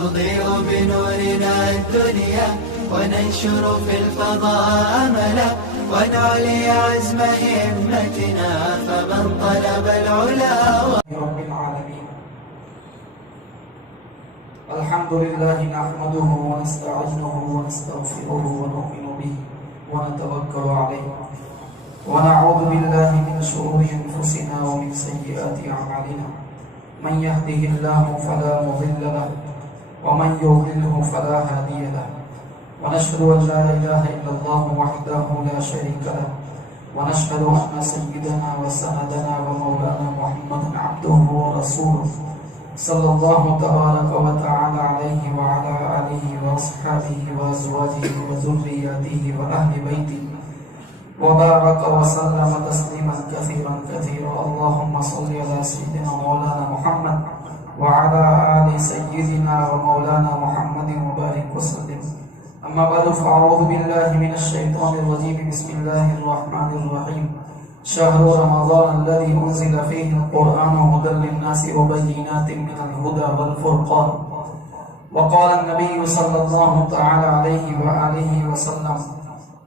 نضيء بنورنا الدنيا وننشر في الفضاء أملا ونعلي عزم همتنا فمن طلب العلا رب العالمين. الحمد لله نحمده ونستعينه ونستغفره ونؤمن به ونتوكل عليه ونعوذ بالله من شرور أنفسنا ومن سيئات أعمالنا. من يهده الله فلا مضل له ومن يضلله فلا هادي له. ونشهد أن لا إله إلا الله وحده لا شريك له ونشهد أن سيدنا وسندنا ومولانا محمدا عبده ورسوله صلى الله تبارك وتعالى عليه وعلى آله وأصحابه وأزواجه وذرياته وأهل بيته وبارك وسلم تسليما كثيرا كثيرا. اللهم صل على سيدنا مولانا محمد وعلى آل سيدنا ومولانا محمد وبارك وسلم. أما بعد فأعوذ بالله من الشيطان الرجيم. بسم الله الرحمن الرحيم. شهر رمضان الذي أنزل فيه القرآن هدى للناس وبينات من الهدى والفرقان. وقال النبي صلى الله تعالى عليه وآله وسلم: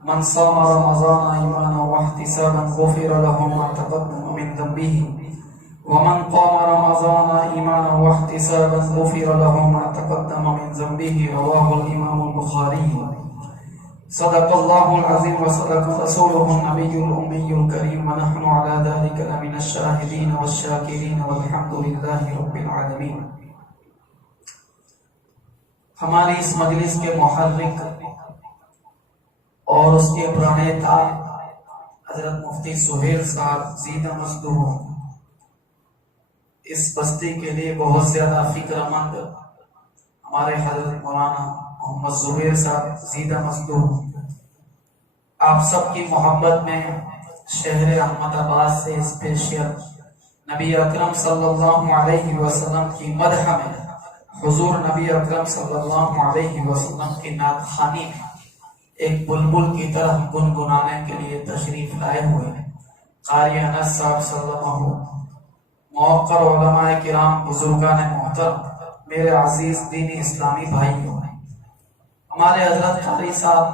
من صام رمضان إيمانا واحتسابا غفر له ما تقدم من ذنبه ومن قام رمضان إيمانا واحتسابا غفر له ما تقدم من ذنبه. رواه الإمام البخاري. صدق الله العظيم وصدق رسوله النبي الأمي الكريم ونحن على ذلك لمن الشاهدين والشاكرين والحمد لله رب العالمين. ہماری اس مجلس کے محرک اور اس کے پرانیتا حضرت مفتی سہیل صاحب زیدہ مصدوم اس بستی کے لیے بہت زیادہ فکر مند ہمارے حضرت مولانا محمد زبیر صاحب زیدہ مصدوم آپ سب کی محبت میں شہر احمد آباد سے اسپیشل نبی اکرم صلی اللہ علیہ وسلم کی مدح میں حضور نبی اکرم صلی اللہ علیہ وسلم کی نعت خوانی میں ایک بلبل کی طرح گنگنانے کے لیے تشریف لائے ہوئے ہیں. قاری انس صاحب صلی اللہ علیہ وسلم، موقر علماء کرام، بزرگان محترم، میرے عزیز دینی اسلامی بھائیوں، ہمارے حضرت قاری صاحب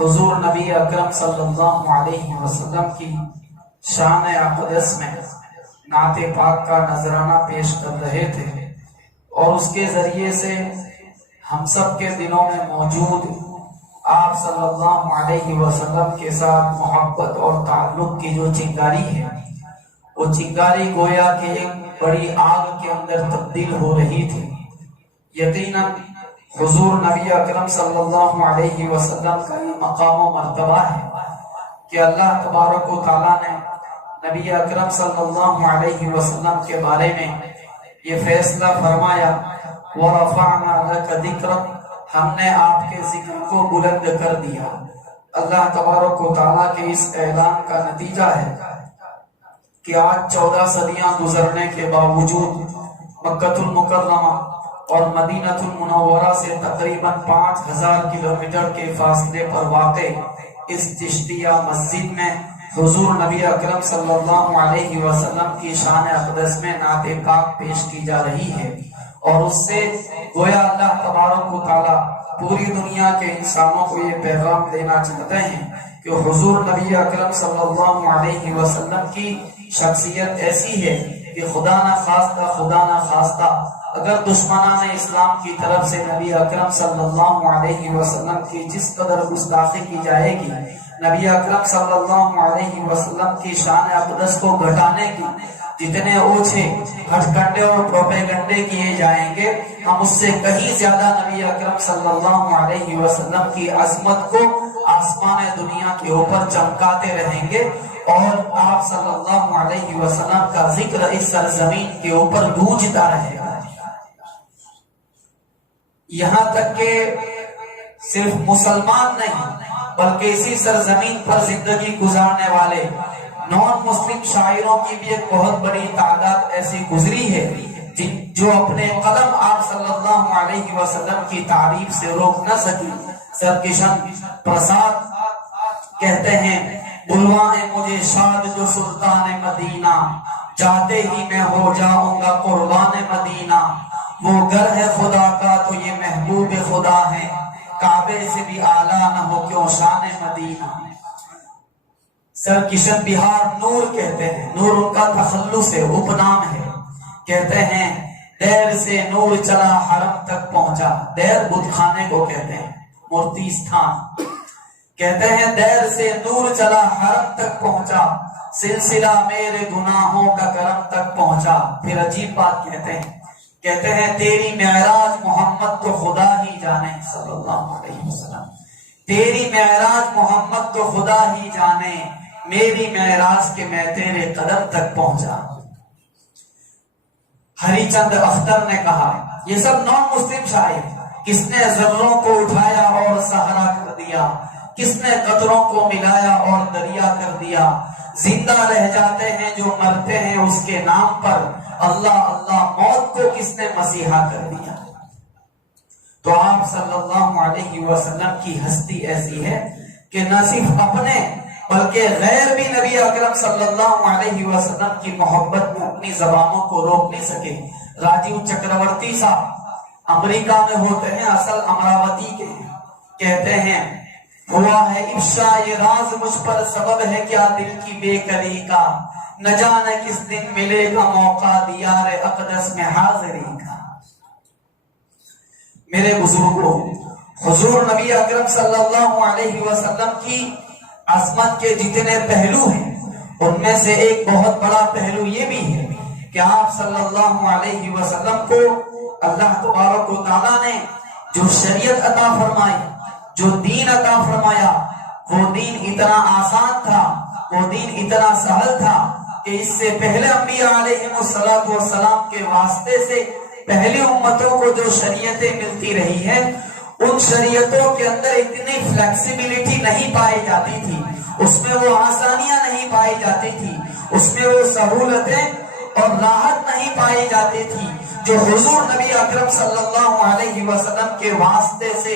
حضور نبی اکرم صلی اللہ علیہ وسلم کی شان اقدس میں نعت پاک کا نذرانہ پیش کر رہے تھے اور اس کے ذریعے سے ہم سب کے دلوں میں موجود آپ صلی اللہ علیہ وسلم کے ساتھ محبت اور تعلق کی جو چنگاری ہے وہ چنگاری گویا کہ ایک بڑی آگ کے اندر تبدیل ہو رہی تھی. یقیناً حضور نبی اکرم صلی اللہ علیہ وسلم کا یہ مقام و مرتبہ ہے کہ اللہ تبارک و تعالیٰ نے نبی اکرم صلی اللہ علیہ وسلم کے بارے میں یہ فیصلہ فرمایا: وَرَفَعْنَا لَكَ ذِكْرَكَ، ہم نے آپ کے ذکر کو بلند کر دیا. اللہ تبارک و تعالیٰ کے اس اعلان کا نتیجہ ہے کہ آج 14 صدیاں گزرنے کے باوجود مکہ المکرمہ اور مدینہ المنورہ سے تقریباً 5000 کلومیٹر کے فاصلے پر واقع اس چشتیہ مسجد میں حضور نبی اکرم صلی اللہ علیہ وسلم کی شان اقدس میں نعت پاک پیش کی جا رہی ہے. اور اس سے گویا اللہ تبارک و تعالیٰ پوری دنیا کے انسانوں کو یہ پیغام دینا چاہتے ہیں کہ حضور نبی اکرم صلی اللہ علیہ وسلم کی شخصیت ایسی ہے کہ خدا نہ خواستہ اگر دشمنان اسلام کی طرف سے نبی اکرم صلی اللہ علیہ وسلم کی جس قدر گستاخی کی جائے گی، نبی اکرم صلی اللہ علیہ وسلم کی شان اقدس کو گھٹانے کی جتنے اوچھے ہٹکنڈے اور پروپیگنڈے کیے جائیں گے، ہم اس سے کہیں زیادہ نبی اکرم صلی اللہ علیہ وسلم کی عظمت کو آسمان دنیا کے اوپر چمکاتے رہیں گے اور آپ صلی اللہ علیہ وسلم کا ذکر اس سرزمین کے اوپر گونجتا رہے گا. یہاں تک کہ صرف مسلمان نہیں بلکہ اسی سرزمین پر زندگی گزارنے والے نان مسلم شاعروں کی بھی ایک بہت بڑی تعداد ایسی گزری ہے جو اپنے قلم آپ صلی اللہ علیہ وسلم کی تعریف سے روک نہ سکی. سرکشن پرساد کہتے ہیں: بلوائے مجھے شاد جو سلطان مدینہ، چاہتے ہی میں ہو جاؤں گا قربان مدینہ. وہ گھر ہے خدا کا تو کیوں شان مدینہ. سر کشن بہار نور کہتے ہیں، نور ان کا تخلص ہے، اپنام ہے. کہتے ہیں دیر سے نور چلا حرم تک پہنچا. دیر بدھ خانے کو کہتے ہیں، مورتی استھان. کہتے ہیں دیر سے نور چلا حرم تک پہنچا، سلسلہ میرے گناہوں کا کرم تک پہنچا. پھر عجیب بات کہتے ہیں تیری معراج محمد تو خدا ہی جانے صلی اللہ علیہ وسلم. تیری معراج محمد تو خدا ہی جانے، میری معراج کے میں تیرے قدم تک پہنچا. ہری چند اختر نے کہا، یہ سب نان مسلم شاعر، کس نے ذروں کو اٹھایا اور صحرا کر دیا، کس نے قطروں کو ملایا اور دریا کر دیا. زندہ رہ جاتے ہیں جو مرتے ہیں اس کے نام پر، اللہ اللہ موت کو کس نے مسیحا کر دیا. تو آپ صلی اللہ علیہ وسلم کی ہستی ایسی ہے کہ نہ صرف اپنے بلکہ غیر بھی نبی اکرم صلی اللہ علیہ وسلم کی محبت میں اپنی زبانوں کو روک نہیں سکے. راجیو چکرورتی صاحب امریکہ میں ہوتے ہیں، اصل امراوتی کے ہیں. کہتے ہیں ہوا ہے افشا یہ راز مجھ پر، سبب ہے کیا دل کی بے کلی کا، نہ جانے کس دن ملے گا موقع دیار اقدس میں حاضری کا. میرے بزرگوں، حضور نبی اکرم صلی اللہ علیہ وسلم کی عظمت کے جتنے پہلو ہیں ان میں سے ایک بہت بڑا پہلو یہ بھی ہے کہ آپ صلی اللہ علیہ وسلم کو اللہ تبارک و تعالیٰ نے جو شریعت عطا فرمائی، جو دین عطا فرمایا، وہ دین اتنا آسان تھا، وہ دین اتنا سہل تھا کہ اس سے پہلے انبیاء علیہ السلام کے واسطے سے پہلی امتوں کو جو شریعتیں ملتی رہی ہیں ان شریعتوں کے اندر اتنی فلیکسیبلٹی نہیں پائی جاتی تھی، اس میں وہ آسانیاں نہیں پائی جاتی تھی، اس میں وہ سہولتیں اور راحت نہیں پائی جاتی تھی جو حضور نبی اکرم صلی اللہ علیہ وسلم کے واسطے سے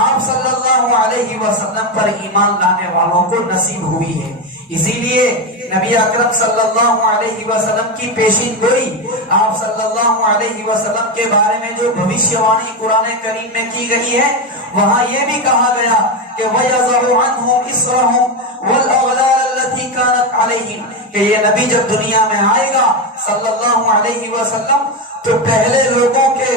آپ صلی اللہ علیہ وسلم پر ایمان لانے والوں کو نصیب ہوئی ہے. اسی لیے نبی اکرم صلی اللہ علیہ وسلم کی پیشین گوئی آپ صلی اللہ علیہ وسلم کے بارے میں جو بھوشیوانی قرآن کریم میں کی گئی ہے، وہاں یہ بھی کہا گیا کہ وَيَضَعُ عَنْهُمْ إِصْرَهُمْ وَالْأَغْلَالَ الَّتِي كَانَتْ عَلَيْهِمْ کہ یہ نبی جب دنیا میں آئے گا صلی اللہ علیہ وسلم تو پہلے لوگوں کے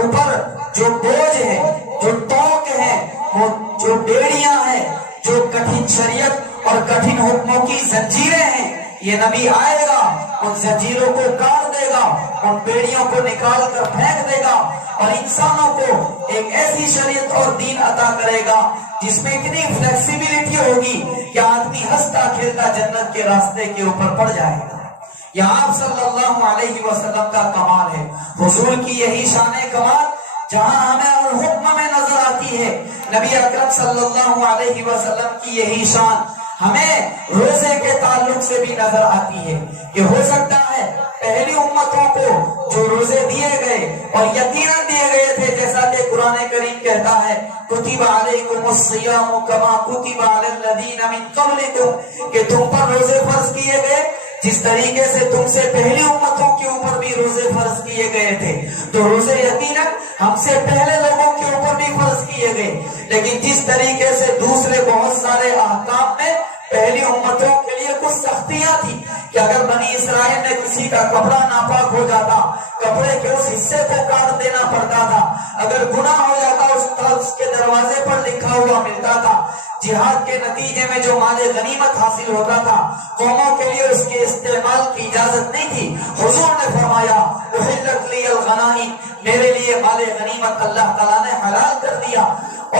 اوپر جو بوجھ ہے، جو ٹوک ہے، وہ جو بیڑیاں ہیں، جو کٹھن شریعت اور کٹھن حکموں کی زنجیریں ہیں، یہ نبی آئے گا ان زنجیروں کو کاٹ دے گا، ان بیڑیوں کو نکال کر پھینک دے گا اور انسانوں کو ایک ایسی شریعت اور دین عطا کرے گا جس میں اتنی فلیکسیبلٹی ہوگی کہ آدمی ہنستا کھیلتا جنت کے راستے کے اوپر پڑ جائے گا. یہ آپ صلی اللہ علیہ وسلم کا کمال ہے. حضور کی یہی شان کمال جہاں ہمیں اور حکم میں نظر آتی ہے، نبی اکرم صلی اللہ علیہ وسلم کی یہی شان ہمیں روزے کے تعلق سے بھی نظر آتی ہے کہ ہو سکتا ہے پہلی امتوں کو جو روزے دیے گئے اور یقیناً دیے گئے تھے، جیسا کہ قرآن کریم کہتا ہے کتب علیکم الصیام کما کتب علی الذین من قبلکم کہ تم پر روزے فرض کیے گئے جس طریقے سے تم سے پہلی امتوں کے اوپر بھی روزے فرض کیے گئے تھے. تو روزے یقیناً ہم سے پہلے لوگوں کے اوپر بھی فرض کیے گئے، لیکن جس طریقے سے دوسرے بہت سارے احکام میں پہلی امتوں کے لیے کچھ سختیاں تھی کہ اگر بنی اسرائیل میں کسی کا کپڑا ناپاک ہو جاتا، کپڑے کے اس حصے کو کاٹ دینا پڑتا تھا، اگر گناہ ہو جاتا اس کے دروازے پر لکھا ہوا ملتا تھا. جہاد کے نتیجے میں جو مال غنیمت حاصل ہوتا تھا قوموں کے لیے اس کے استعمال کی اجازت نہیں تھی. حضور نے فرمایا احلت لی الغنائم، میرے لیے مال غنیمت اللہ تعالیٰ نے حلال کر دیا.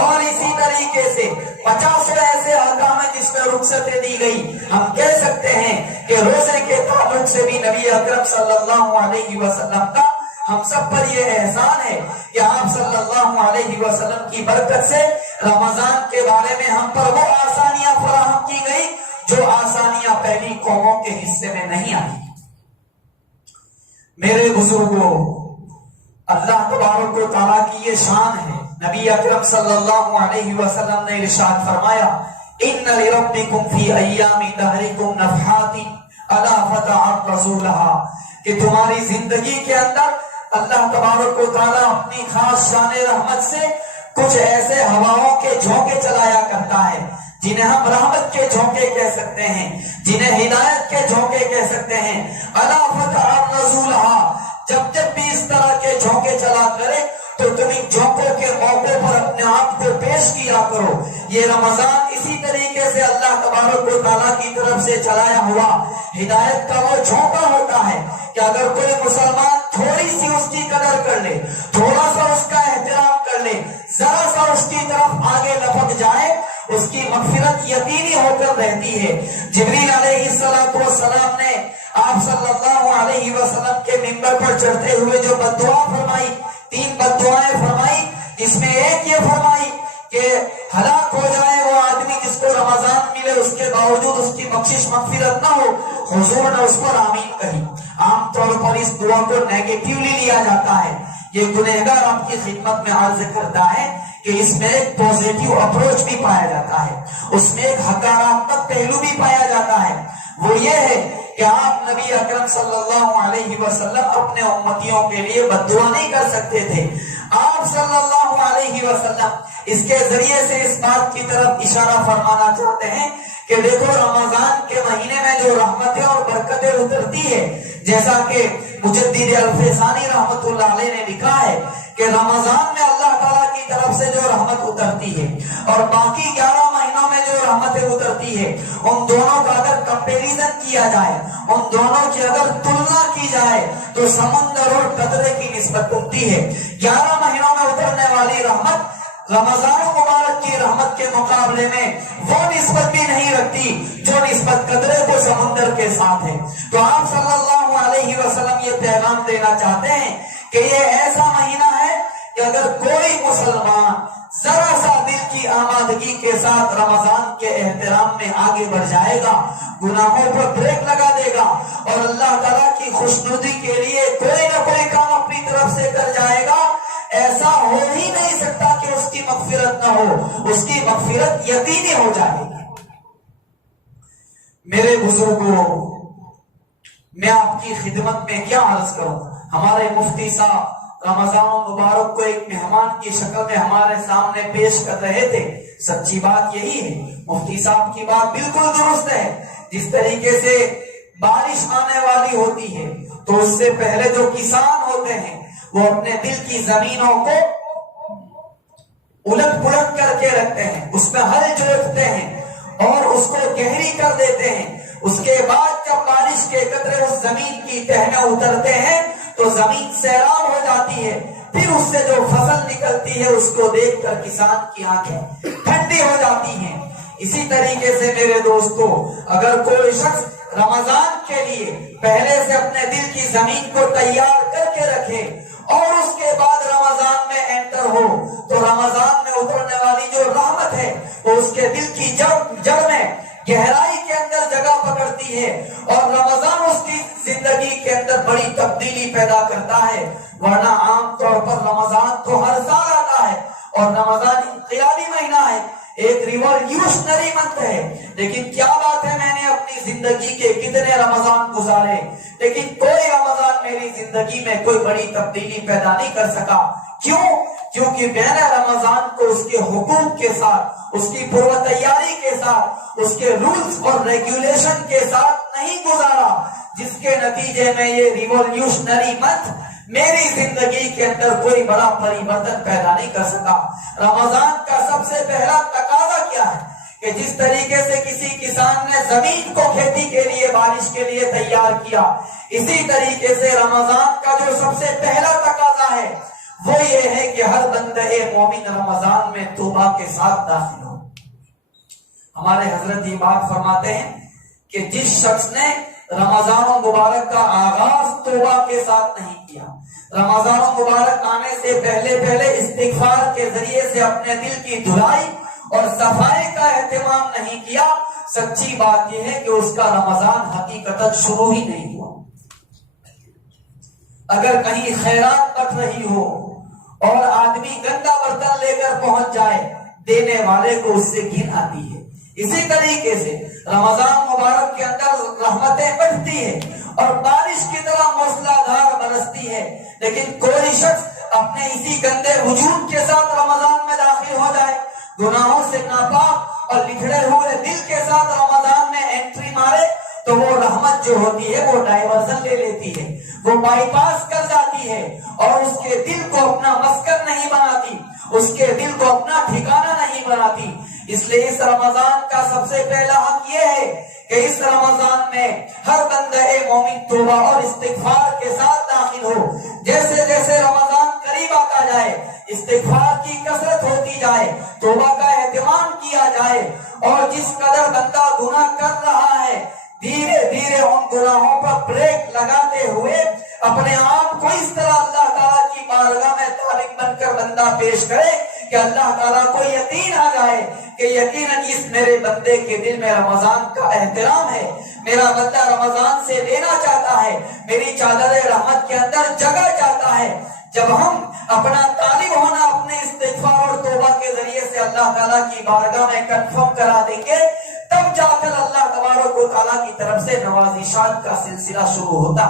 اور اسی طریقے سے 50 ایسے احکام ہیں جس میں رخصتیں دی گئی. ہم کہہ سکتے ہیں کہ روزے کے تعلق سے بھی نبی اکرم صلی اللہ علیہ وسلم کا ہم سب پر یہ احسان ہے کہ آپ صلی اللہ علیہ وسلم کی برکت سے رمضان کے بارے میں ہم پر وہ آسانیاں فراہم کی گئی جو آسانیاں پہلی قوموں کے حصے میں نہیں آئی. میرے بزرگوں، اللہ تبارک و تعالیٰ کی یہ شان ہے. نبی اکرم صلی اللہ علیہ وسلم نے ارشاد فرمایا ان لربکم فی ایام دہرکم نفحات الا فتعرضوا لها کہ تمہاری زندگی کے اندر اللہ تبارک و تعالیٰ اپنی خاص شان رحمت سے کچھ ایسے ہواؤں کے جھونکے چلایا کرتا ہے جنہیں ہم رحمت کے جھونکے کہہ سکتے ہیں، جنہیں ہدایت کے جھونکے کہہ سکتے ہیں۔ الا فتح نزولہا، جب جب بھی اس طرح کے جھونکے چلا کرے تو تم ان جھونکوں کے موقع پر اپنے آپ کو پیش کیا کرو۔ یہ رمضان اسی طریقے سے اللہ تبارک و تعالیٰ کی طرف سے چلایا ہوا ہدایت کا وہ جھونکا ہوتا ہے کہ اگر کوئی مسلمان تھوڑی سی اس کی قدر کر لے، تھوڑا سا اس کا احترام کر لے، ذرا سا اس کی طرف آگے لپک جائے، اس کی مغفرت یقینی ہو کر رہتی ہے۔ جبریل علیہ السلام نے آپ صلی اللہ علیہ وسلم کے منبر پر چڑھتے ہوئے جو بد دعا فرمائی، 3 بد دعائیں فرمائی، جس میں ایک یہ فرمائی کہ ہلاک ہو جائے وہ آدمی جس کو رمضان ملے اس کے باوجود اس کی بخشش مغفرت نہ ہو۔ حضور نے اس پر آمین کہی۔ عام طور پر اس دعا کو نیگیٹیولی لیا جاتا ہے، یہ گنہگار آپ کی خدمت میں عرض کرتا ہے کہ اس میں ایک پوزیٹیو اپروچ بھی پایا جاتا ہے، اس میں ایک حکاراتمک پہلو بھی پایا جاتا ہے۔ وہ یہ ہے کہ آپ نبی اکرم صلی اللہ علیہ وسلم اپنے امتیوں کے لیے بد دعا نہیں کر سکتے تھے۔ آپ صلی اللہ علیہ وسلم اس کے ذریعے سے اس بات کی طرف اشارہ فرمانا چاہتے ہیں کہ دیکھو رمضان کے مہینے میں جو رحمتیں اور برکتیں اترتی ہے، جیسا کہ مجدد الفیضانی رحمت اللہ علیہ نے لکھا ہے کہ رمضان میں اللہ تعالیٰ کی طرف سے جو رحمت اترتی ہے اور باقی 11 مہینوں میں جو رحمتیں اترتی ہے، ان دونوں کا اگر کمپیریزن کیا جائے، ان دونوں کی اگر تلنا کی جائے تو سمندر اور قطرے کی نسبت بنتی ہے۔ 11 مہینوں میں اترنے والی رحمت رمضان مبارک کی رحمت کے مقابلے میں وہ نسبت بھی نہیں رکھتی جو نسبت قطرے کو سمندر کے ساتھ ہے۔ تو آپ صلی اللہ علیہ وسلم یہ پیغام دینا چاہتے ہیں کہ یہ ایسا مہینہ ہے کہ اگر کوئی مسلمان ذرا سا دل کی آمادگی کے ساتھ رمضان کے احترام میں آگے بڑھ جائے گا، گناہوں پر بریک لگا دے گا اور اللہ تعالیٰ کی خوشنودی کے لیے کوئی نہ کوئی کام اپنی طرف سے کر جائے گا، ایسا ہو ہی نہیں سکتا کہ اس کی مغفرت نہ ہو، اس کی مغفرت یقینی ہو جائے گی۔ میرے بزرگوں، میں آپ کی خدمت میں کیا عرض کروں، ہمارے مفتی صاحب رمضان مبارک کو ایک مہمان کی شکل میں ہمارے سامنے پیش کر رہے تھے۔ سچی بات یہی ہے، مفتی صاحب کی بات بالکل درست ہے۔ جس طریقے سے بارش آنے والی ہوتی ہے تو اس سے پہلے جو کسان ہوتے ہیں وہ اپنے دل کی زمینوں کو الٹ پلٹ کر کے رکھتے ہیں، اس میں ہل جوتتے ہیں اور اس کو گہری کر دیتے ہیں۔ اس کے بعد جب بارش کے قطرے اس زمین کی تہ میں اترتے ہیں تو زمین سیراب ہو جاتی ہے، پھر اس سے جو فصل نکلتی ہے اس کو دیکھ کر کسان کی آنکھیں ٹھنڈی ہو جاتی ہیں۔ اسی طریقے سے میرے دوستو، اگر کوئی شخص رمضان کے لیے پہلے سے اپنے دل کی زمین کو تیار کر کے رکھے اور اس کے بعد رمضان میں انٹر ہو تو رمضان میں اترنے والی جو رحمت ہے وہ اس کے دل کی جڑ میں گہرائی کے اندر جگہ پکڑتی ہے اور رمضان اس کی زندگی کے اندر بڑی تبدیلی پیدا کرتا ہے۔ ورنہ عام طور پر رمضان تو ہر سال آتا ہے اور رمضان انقلابی مہینہ ہے، ایک ریولیوشنری منتھ ہے، لیکن کیا بات ہے میں نے اپنی زندگی کے کتنے رمضان گزارے لیکن کوئی رمضان میری زندگی میں کوئی بڑی تبدیلی پیدا نہیں کر سکا۔ کیوں؟ کیونکہ میں نے رمضان کو اس کے حقوق کے ساتھ، اس کی پورا تیاری کے ساتھ، اس کے رولز اور ریگولیشن کے ساتھ نہیں گزارا، جس کے نتیجے میں یہ ریولیوشنری منتھ میری زندگی کے اندر کوئی بڑا پریورتن پیدا نہیں کر سکا۔ رمضان کا سب سے پہلا تقاضا کیا ہے کہ جس طریقے سے کسی کسان نے زمین کو کھیتی کے لیے، بارش کے لیے تیار کیا، اسی طریقے سے رمضان کا جو سب سے پہلا تقاضا ہے وہ یہ ہے کہ ہر بندہ مومن رمضان میں توبہ کے ساتھ داخل ہو۔ ہمارے حضرت یہ بات فرماتے ہیں کہ جس شخص نے رمضان مبارک کا آغاز توبہ کے ساتھ نہیں کیا، رمضان مبارک آنے سے پہلے استغفار کے ذریعے سے اپنے دل کی دھلائی اور صفائی کا اہتمام نہیں کیا، سچی بات یہ ہے کہ اس کا رمضان حقیقتاً شروع ہی نہیں ہوا۔ اگر کہیں خیرات بٹ رہی ہو اور آدمی گندا برتن لے کر پہنچ جائے، دینے والے کو اس سے گھن آتی ہے۔ اسی طریقے سے رمضان مبارک کے اندر رحمتیں بڑھتی ہیں اور بارش کی طرح موسلادھار برستی ہے، لیکن کوئی شخص اپنے اسی گندے وجود کے ساتھ رمضان میں گناہوں سے ناپاک اور بگڑے ہوئے دل کے ساتھ رمضان میں انٹری مارے تو وہ رحمت جو ہوتی ہے وہ ڈائیورژن لے لیتی ہے، وہ بائی پاس کر جاتی ہے اور اس کے دل کو اپنا مسکن نہیں بناتی، اس کے دل کو اپنا ٹھکانہ نہیں بناتی۔ اس لیے اس رمضان کا سب سے پہلا حق یہ ہے کہ اس رمضان میں ہر بندہ مومن توبہ اور استغفار کے ساتھ داخل ہو۔ جیسے جیسے رمضان قریب آتا جائے استغفار کی کثرت ہوتی جائے، توبہ کا اہتمام کیا جائے، اور جس قدر بندہ گناہ کر رہا ہے دھیرے دھیرے ان گناہوں پر بریک لگاتے ہوئے اپنے آپ کو اس طرح اللہ تعالیٰ کی بارگاہ میں طالب بن کر بندہ پیش کرے کہ اللہ تعالیٰ کو یقین آ جائے کہ یقیناً اس میرے بندے کے دل میں رمضان کا احترام ہے، میرا بندہ رمضان سے لینا چاہتا ہے، میری چادر رحمت کے اندر جگہ چاہتا ہے۔ جب ہم اپنا طالب ہونا اپنے استغفار اور توبہ کے ذریعے سے اللہ تعالیٰ کی بارگاہ میں کنفرم کرا دیں گے، تب جا کر اللہ تبارک و تعالیٰ کی طرف سے نوازشات کا سلسلہ شروع ہوتا۔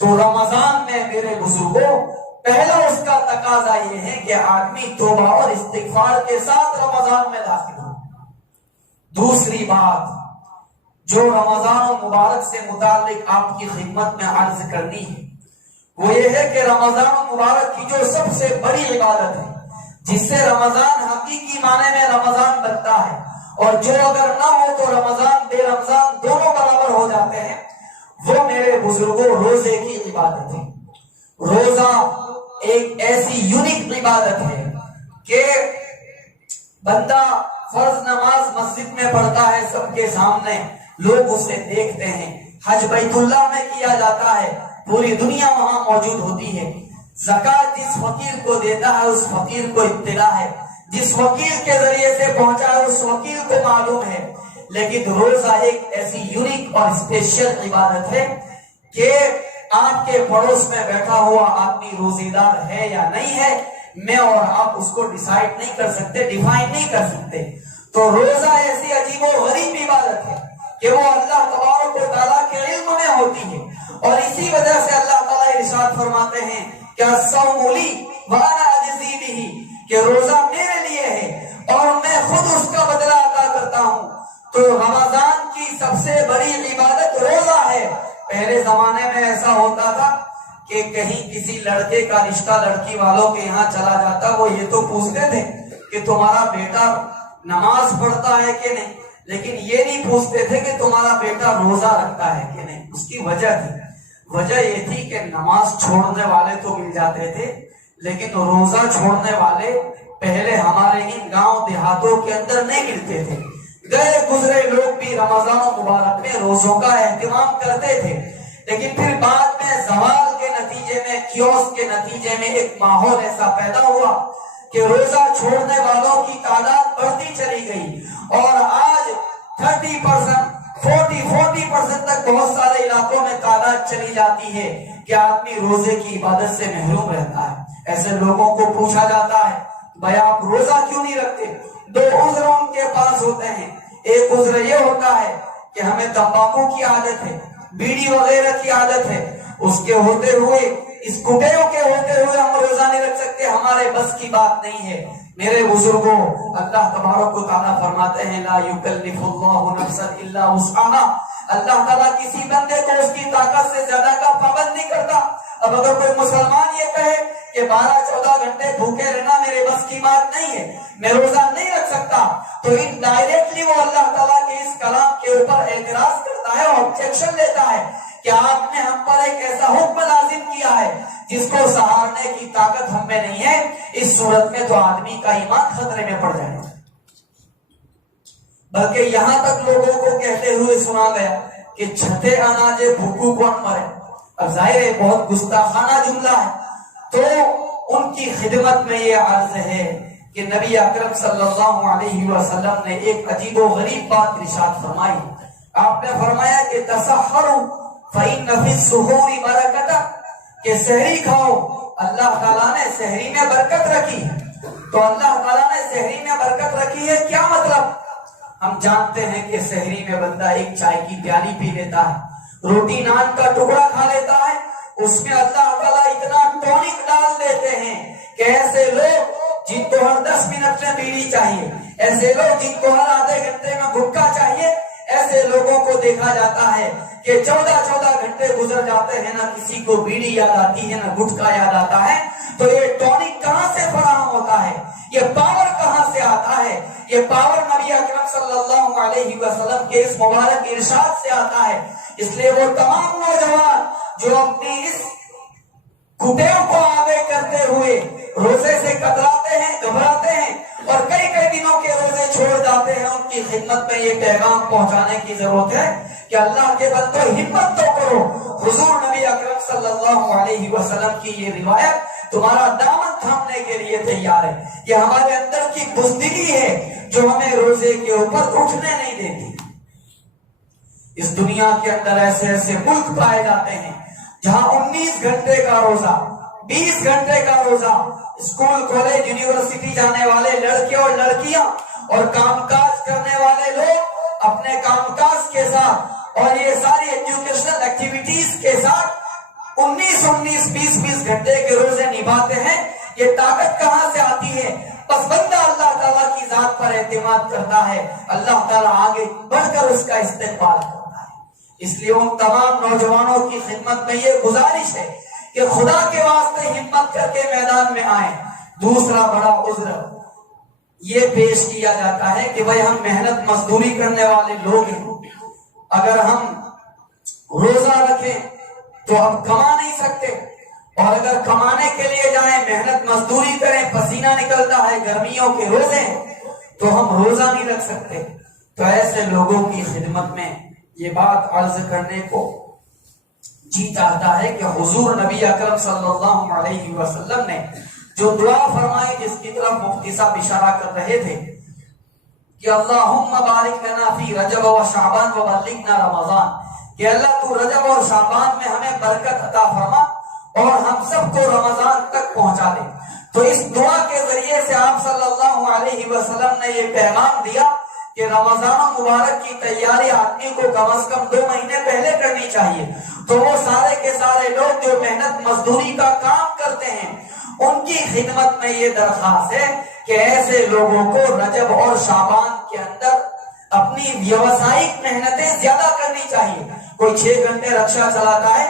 تو رمضان میں میرے بزرگوں پہلا اس کا تقاضا یہ ہے کہ آدمی توبہ اور استغفار کے ساتھ رمضان میں داخل ہو۔ دوسری بات جو رمضان مبارک سے متعلق آپ کی خدمت میں عرض کرنی ہے وہ یہ ہے کہ رمضان مبارک کی جو سب سے بڑی عبادت ہے جس سے رمضان حقیقی معنی میں رمضان بنتا ہے، اور جو اگر نہ ہو تو رمضان بے رمضان دونوں برابر ہو جاتے ہیں، وہ میرے بزرگوں روزے کی عبادت ہے۔ روزہ ایک ایسی یونیک عبادت ہے کہ بندہ فرض نماز مسجد میں پڑھتا ہے، سب کے سامنے لوگ اسے دیکھتے ہیں، حج بیت اللہ میں کیا جاتا ہے، پوری دنیا وہاں موجود ہوتی ہے، زکوٰۃ جس فقیر کو دیتا ہے اس فقیر کو اطلاع ہے، جس وکیل کے ذریعے سے پہنچا ہے اس وکیل کو معلوم ہے۔ لیکن روزہ ایک ایسی یونیک اور اسپیشل عبادت ہے کہ آپ کے پڑوس میں بیٹھا ہوا آدمی روزے دار ہے یا نہیں ہے، میں اور آپ اس کو ڈیسائیڈ نہیں کر سکتے، ڈیفائن نہیں کر سکتے۔ تو روزہ ایسی عجیب و غریب عبادت ہے کہ وہ اللہ تبارک و تعالیٰ کے علم میں ہوتی ہے، اور اسی وجہ سے اللہ تعالیٰ ارشاد فرماتے ہیں کہ الصوم لی وانا اجزی بہ، کہ روزہ میرے لیے ہے اور میں خود اس کا بدلہ عطا کرتا ہوں۔ تو رمضان کی سب سے بڑی عبادت روزہ ہے۔ پہلے زمانے میں ایسا ہوتا تھا کہ کہیں کسی لڑکے کا رشتہ لڑکی والوں کے یہاں چلا جاتا، وہ یہ تو پوچھتے تھے کہ تمہارا بیٹا نماز پڑھتا ہے کہ نہیں، لیکن یہ نہیں پوچھتے تھے کہ تمہارا بیٹا روزہ رکھتا ہے کہ نہیں۔ اس کی وجہ تھی، وجہ یہ تھی کہ نماز چھوڑنے والے تو مل جاتے تھے لیکن روزہ چھوڑنے والے پہلے ہمارے ان گاؤں دیہاتوں کے اندر نہیں ملتے تھے۔ گئے گزرے لوگ بھی رمضان مبارک میں روزوں کا اہتمام کرتے تھے، لیکن پھر بعد میں زوال کے نتیجے میں، کیوس کے نتیجے میں ایک ماحول ایسا پیدا ہوا کہ روزہ چھوڑنے والوں کی تعداد بڑھتی چلی گئی، اور آج 30%، 40% تک بہت سارے علاقوں میں تعداد چلی جاتی ہے کہ آدمی روزے کی عبادت سے محروم رہتا ہے۔ ایسے لوگوں کو پوچھا جاتا ہے بھائی آپ روزہ کیوں نہیں رکھتے؟ دو عذر ان کے پاس ہوتے ہیں۔ ایک عذر یہ ہوتا ہے کہ ہمیں تمباکو کی عادت ہے، بیڑی وغیرہ کی عادت ہے، اس کے ہوتے ہوئے، اس کٹیوں کے ہوتے ہوئے ہم روزہ نہیں رکھ سکتے، ہمارے بس کی بات نہیں ہے۔ میرے بزرگوں اللہ تبارک و تعالیٰ فرماتے ہیں لا یکلف اللہ نفسا الا وسعها، اللہ تعالیٰ کسی بندے کو اس کی طاقت سے زیادہ کا پابند نہیں کرتا۔ اب اگر کوئی مسلمان یہ کہے کہ 12-14 گھنٹے بھوکے رہنا میرے بس کی بات نہیں ہے، میں روزہ نہیں رکھ سکتا، تو انڈائریکٹلی وہ اللہ تعالیٰ کے اس کلام کے اوپر اعتراض کرتا ہے اور آبجیکشن لیتا ہے کہ آپ نے ہم پر ایک ایسا حکم لازم کیا ہے جس کو سہارنے کی طاقت ہم میں نہیں ہے۔ اس صورت میں تو آدمی کا ایمان خطرے میں پڑ جائے گا۔ بلکہ یہاں تک لوگوں کو کہتے ہوئے سنا گیا کہ چھتے اناجے بھوکو کون مرے، اب ظاہر ہے بہت گستاخانہ جملہ ہے، تو ان کی خدمت میں یہ عرض ہے کہ نبی اکرم صلی اللہ علیہ وسلم نے ایک عجیب و غریب بات ارشاد فرمائی۔ آپ نے فرمایا کہ تسحروا فإن فی السحور برکۃ، کہ سحری کھاؤ، اللہ تعالیٰ نے سحری میں برکت رکھی ہے۔ تو اللہ تعالیٰ نے سحری میں برکت رکھی ہے، کیا مطلب؟ ہم جانتے ہیں کہ سحری میں بندہ ایک چائے کی پیالی پی لیتا ہے، روٹی نان کا ٹکڑا کھا لیتا ہے، اس میں اللہ تعالیٰ اتنا ٹونک ڈال دیتے ہیں کہ ایسے لوگ جن کو کو ہر 10 منٹ میں بیڑی چاہیے، ایسے لوگ جن کو ہر آدھے گھنٹے میں گٹکا چاہیے، ایسے لوگوں کو دیکھا جاتا ہے کہ 14 گھنٹے گزر جاتے ہیں، نہ کسی کو بیڑی یاد آتی ہے نہ گٹکا یاد آتا ہے۔ تو یہ ٹونک کہاں سے فراہم ہوتا ہے؟ یہ پاور کہاں سے آتا ہے؟ یہ پاور نبی اکرم صلی اللہ علیہ وسلم کے اس مبارک ارشاد سے آتا ہے۔ اس لیے وہ تمام نوجوان جو اپنی اس گھٹنوں کو آگے کرتے ہوئے روزے سے کتراتے ہیں، گھبراتے ہیں اور کئی دنوں کے روزے چھوڑ جاتے ہیں، ان کی خدمت میں یہ پیغام پہنچانے کی ضرورت ہے کہ اللہ کے بندو ہمت تو کرو۔ حضور نبی اکرم صلی اللہ علیہ وسلم کی یہ روایت تمہارا دامن تھامنے کے لیے تیار ہے۔ یہ ہمارے اندر کی بزدلی ہے جو ہمیں روزے کے اوپر اٹھنے نہیں دیتی۔ اس دنیا کے اندر ایسے ملک پائے جاتے ہیں جہاں 19 گھنٹے کا روزہ، 20 گھنٹے کا روزہ، اسکول کالج یونیورسٹی جانے والے لڑکے اور لڑکیاں اور کام کاج کرنے والے لوگ اپنے کام کاج کے ساتھ اور یہ ساری ایجوکیشنل ایکٹیویٹیز کے ساتھ 19 20 گھنٹے کے روزے نبھاتے ہیں۔ یہ طاقت کہاں سے آتی ہے؟ بس بندہ اللہ تعالیٰ کی ذات پر اعتماد کرتا ہے، اللہ تعالیٰ آگے بڑھ کر اس کا استقبال کرتا ہے۔ اس لیے ان تمام نوجوانوں کی خدمت میں یہ گزارش ہے کہ خدا کے واسطے ہمت کر کے میدان میں آئیں۔ دوسرا بڑا عذر یہ پیش کیا جاتا ہے کہ بھائی ہم محنت مزدوری کرنے والے لوگ ہیں، اگر ہم روزہ رکھیں تو ہم کما نہیں سکتے، اور اگر کمانے کے لیے جائیں محنت مزدوری کریں پسینہ نکلتا ہے، گرمیوں کے روزے تو ہم روزہ نہیں رکھ سکتے۔ تو ایسے لوگوں کی خدمت میں یہ بات عرض کرنے کو جی چاہتا ہے کہ حضور نبی اکرم صلی اللہ علیہ وسلم نے جو دعا فرمائی، جس کی طرف مفتی صاحب اشارہ کر رہے تھے کہ اللہم بارک لنا فی رجب و شعبان و بلغنا رمضان، کہ اللہ تو رجب اور شعبان میں ہمیں برکت عطا فرما اور ہم سب کو رمضان تک پہنچا دے۔ تو اس دعا کے ذریعے سے آپ صلی اللہ علیہ وسلم نے یہ پیغام دیا کہ رمضان مبارک کی تیاری آدمی کو کم از کم 2 مہینے پہلے کرنی چاہیے۔ تو وہ سارے کے سارے لوگ جو محنت مزدوری کا کام کرتے ہیں، ان کی خدمت میں یہ درخواست ہے کہ ایسے لوگوں کو رجب اور شعبان کے اندر اپنی ویوسائک محنتیں زیادہ کرنی چاہیے۔ کوئی 6 گھنٹے رکشہ چلاتا ہے،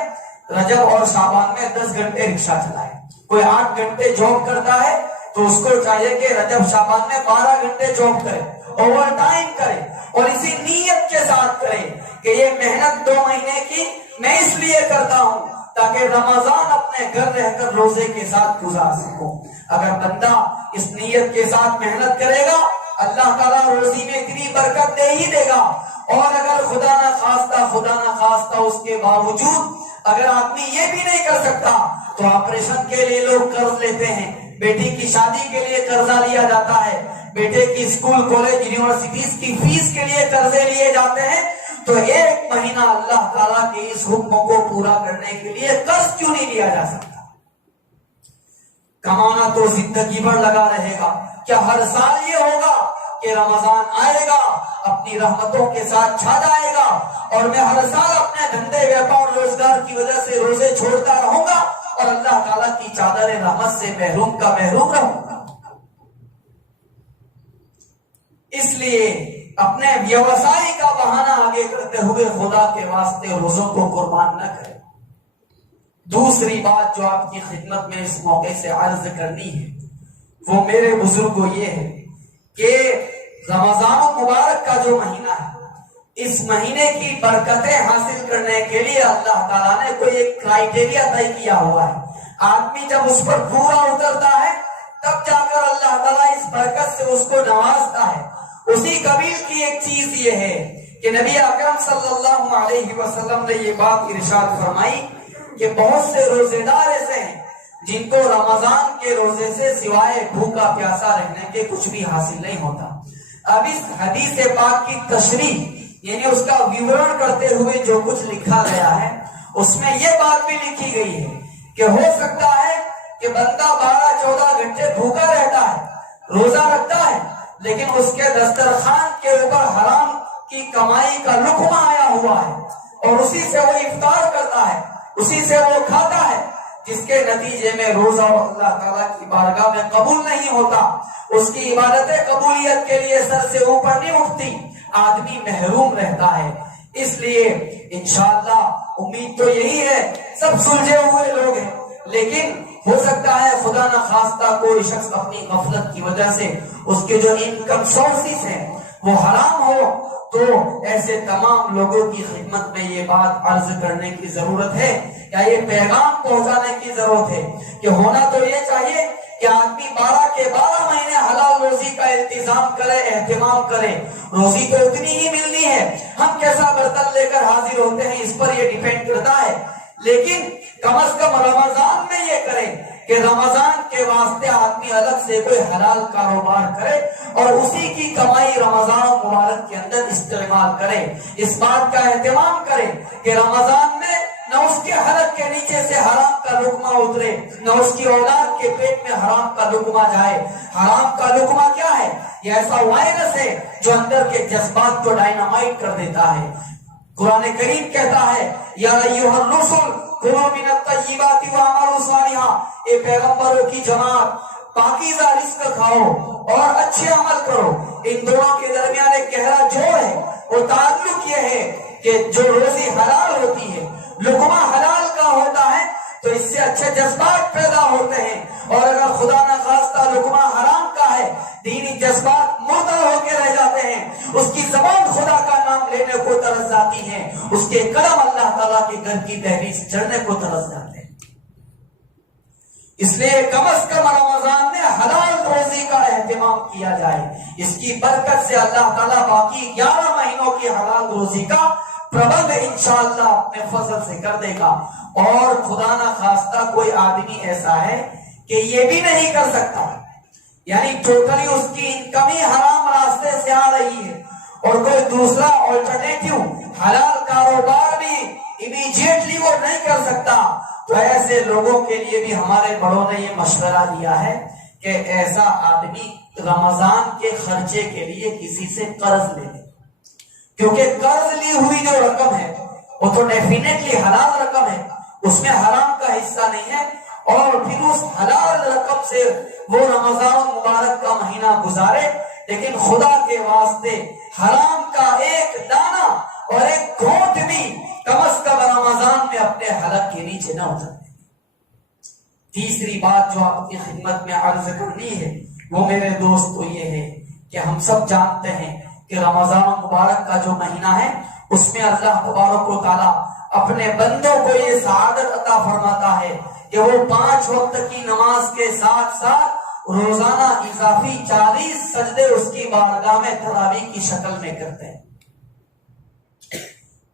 رجب اور شعبان میں 10 گھنٹے رکشہ چلائے۔ کوئی 8 گھنٹے جاب کرتا ہے تو اس کو چاہیے کہ رجب شعبان میں 12 گھنٹے جاب کرے، اوور ٹائم کرے، اور اسی نیت کے ساتھ کرے کہ یہ محنت 2 مہینے کی میں اس لیے کرتا ہوں تاکہ رمضان اپنے گھر رہ کر روزے کے ساتھ گزار سکوں۔ اگر بندہ اس نیت کے ساتھ محنت کرے گا، اللہ تعالیٰ روزی میں اتنی برکت دے ہی دے گا۔ اور اگر خدا نہ خواستہ اس کے باوجود اگر آدمی یہ بھی نہیں کر سکتا تو آپریشن کے لیے لوگ قرض لیتے ہیں، بیٹی کی شادی کے لیے قرضہ لیا جاتا ہے، بیٹے کی اسکول کالج یونیورسٹیز کی فیس کے لیے قرضے لیے جاتے ہیں۔ تو 1 مہینہ اللہ تعالیٰ کے اس حکم کو پورا کرنے کے لیے قرض کیوں نہیں لیا جا سکتا؟ کمانا تو زندگی بھر لگا رہے گا، کیا ہر سال یہ ہوگا کہ رمضان آئے گا اپنی رحمتوں کے ساتھ چھا جائے گا اور میں ہر سال اپنے دھندے ویاپار روزگار کی وجہ سے روزے چھوڑتا رہوں گا اور اللہ تعالیٰ کی چادر رحمت سے محروم کا محروم رہوں گا؟ اس لیے اپنے ویوسائی کا بہانہ آگے کرتے ہوئے خدا کے واسطے روزوں کو قربان نہ کرے۔ دوسری بات جو آپ کی خدمت میں اس موقع سے عرض کرنی ہے وہ میرے بزرگوں یہ ہے کہ رمضان مبارک کا جو مہینہ ہے، اس مہینے کی برکتیں حاصل کرنے کے لیے اللہ تعالیٰ نے کوئی ایک کرائیٹیریا طے کیا ہوا ہے۔ آدمی جب اس پر پورا اترتا ہے تب جا کر اللہ تعالیٰ اس برکت سے اس کو نوازتا ہے۔ اسی قبیل کی ایک چیز یہ ہے کہ نبی اکرم صلی اللہ علیہ وسلم نے یہ بات ارشاد فرمائی کہ بہت سے روزے دار ایسے ہیں جن کو رمضان کے روزے سے سوائے بھوکا پیاسا رہنے کے کچھ بھی حاصل نہیں ہوتا۔ اب اس حدیث پاک کی تشریح یعنی اس کا ویورن کرتے ہوئے جو کچھ لکھا گیا ہے اس میں یہ بات بھی لکھی گئی ہے کہ ہو سکتا ہے کہ بندہ 12-14 گھنٹے بھوکا رہتا ہے، روزہ رکھتا ہے، لیکن اس کے دسترخوان کے اوپر حرام کی کمائی کا لقمہ آیا ہوا ہے اور اسی سے وہ افطار کرتا ہے، اسی سے وہ کھاتا ہے۔ جس کے نتیجے میں روزہ اللہ تعالیٰ کی بارگاہ میں قبول نہیں ہوتا، اس کی عبادتیں قبولیت کے لیے سر سے اوپر نہیں اٹھتی، آدمی محروم رہتا ہے۔ اس لیے انشاءاللہ امید تو یہی ہے، سب سلجھے ہوئے لوگ ہیں، لیکن ہو سکتا ہے خدا نہ خواستہ کوئی شخص اپنی غفلت کی وجہ سے اس کے جو انکم سورسز ہیں وہ حرام ہو، تو ایسے تمام لوگوں کی خدمت میں یہ بات عرض کرنے کی ضرورت ہے یا یہ پیغام پہنچانے کی ضرورت ہے کہ ہونا تو یہ چاہیے کہ آدمی 12 کے 12 مہینے حلال روزی کا انتظام کرے، اہتمام کرے۔ روزی تو اتنی ہی ملنی ہے، ہم کیسا برتن لے کر حاضر ہوتے ہیں اس پر یہ ڈیپینڈ کرتا ہے، لیکن کم از کم رمضان میں یہ کرے کہ رمضان کے واسطے آدمی الگ سے کوئی حلال کاروبار کرے اور اسی کی کمائی رمضان مبارک کے اندر استعمال کرے۔ اس بات کا اہتمام کرے کہ رمضان میں نہ اس کے حلق کے نیچے سے حرام کا لقمہ اترے، نہ اس کی اولاد کے پیٹ میں حرام کا لقمہ جائے۔ حرام کا لقمہ کیا ہے؟ یہ ایسا وائرس ہے جو اندر کے جذبات کو ڈائنامائٹ کر دیتا ہے۔ قرآن کریم کہتا ہے یا ایھا الرسل کلوا من الطیبات واعملوا صالحا، اے پیغمبروں کی جماعت پاکیزہ رزق کھاؤ اور اچھے عمل کرو۔ ان دونوں کے درمیان ایک گہرا جوڑ ہے، وہ تعلق یہ ہے کہ جو روزی حلال ہوتی ہے، لقمہ حلال کا ہوتا ہے تو اس سے اچھے جذبات پیدا ہوتے ہیں، اور اگر خدا نہ خواستہ لقمہ حرام کا ہے، دینی جذبات مردہ ہو کے رہ جاتے ہیں، اس کی زبان خدا کا نام لینے کو ترس جاتی ہے، اس کے قدم اللہ تعالیٰ کے گھر کی دہلیز سے چڑھنے کو ترس جاتے ہیں۔ اس لیے کم از کم رمضان میں حلال روزی کا اہتمام کیا جائے، اس کی برکت سے اللہ تعالیٰ باقی 11 مہینوں کی حلال روزی کا پربند انشاءاللہ اپنے فضل سے کر دے گا۔ اور خدا نہ خواستہ کوئی آدمی ایسا ہے کہ یہ بھی نہیں کر سکتا، یعنی ٹوٹلی اس کی انکم ہی حرام راستے سے آ رہی ہے اور کوئی دوسرا آلٹرنیٹیو حلال کاروبار بھی امیڈیٹلی وہ نہیں کر سکتا، تو ایسے لوگوں کے لیے بھی ہمارے بڑوں نے یہ مشورہ دیا ہے کہ ایسا آدمی رمضان کے خرچے کے لیے کسی سے قرض لے لے، کیونکہ قرض لی ہوئی جو رقم ہے وہ تو ڈیفینیٹلی حلال رقم ہے، اس میں حرام کا حصہ نہیں ہے، اور پھر اس حلال رقم سے وہ رمضان مبارک کا مہینہ گزارے، لیکن خدا کے واسطے حرام کا ایک دانہ اور ایک گھونٹ بھی کم از کم رمضان میں اپنے حلق کے نیچے نہ اترے۔ تیسری بات جو آپ کی خدمت میں عرض کرنی ہے وہ میرے دوستو یہ ہے کہ ہم سب جانتے ہیں کہ رمضان مبارک کا جو مہینہ ہے اس میں اللہ تبارک و تعالیٰ اپنے بندوں کو یہ سعادت عطا فرماتا ہے کہ وہ 5 وقت کی نماز کے ساتھ ساتھ روزانہ اضافی 40 سجدے اس کی بارگاہ میں تراویح کی شکل میں کرتے ہیں۔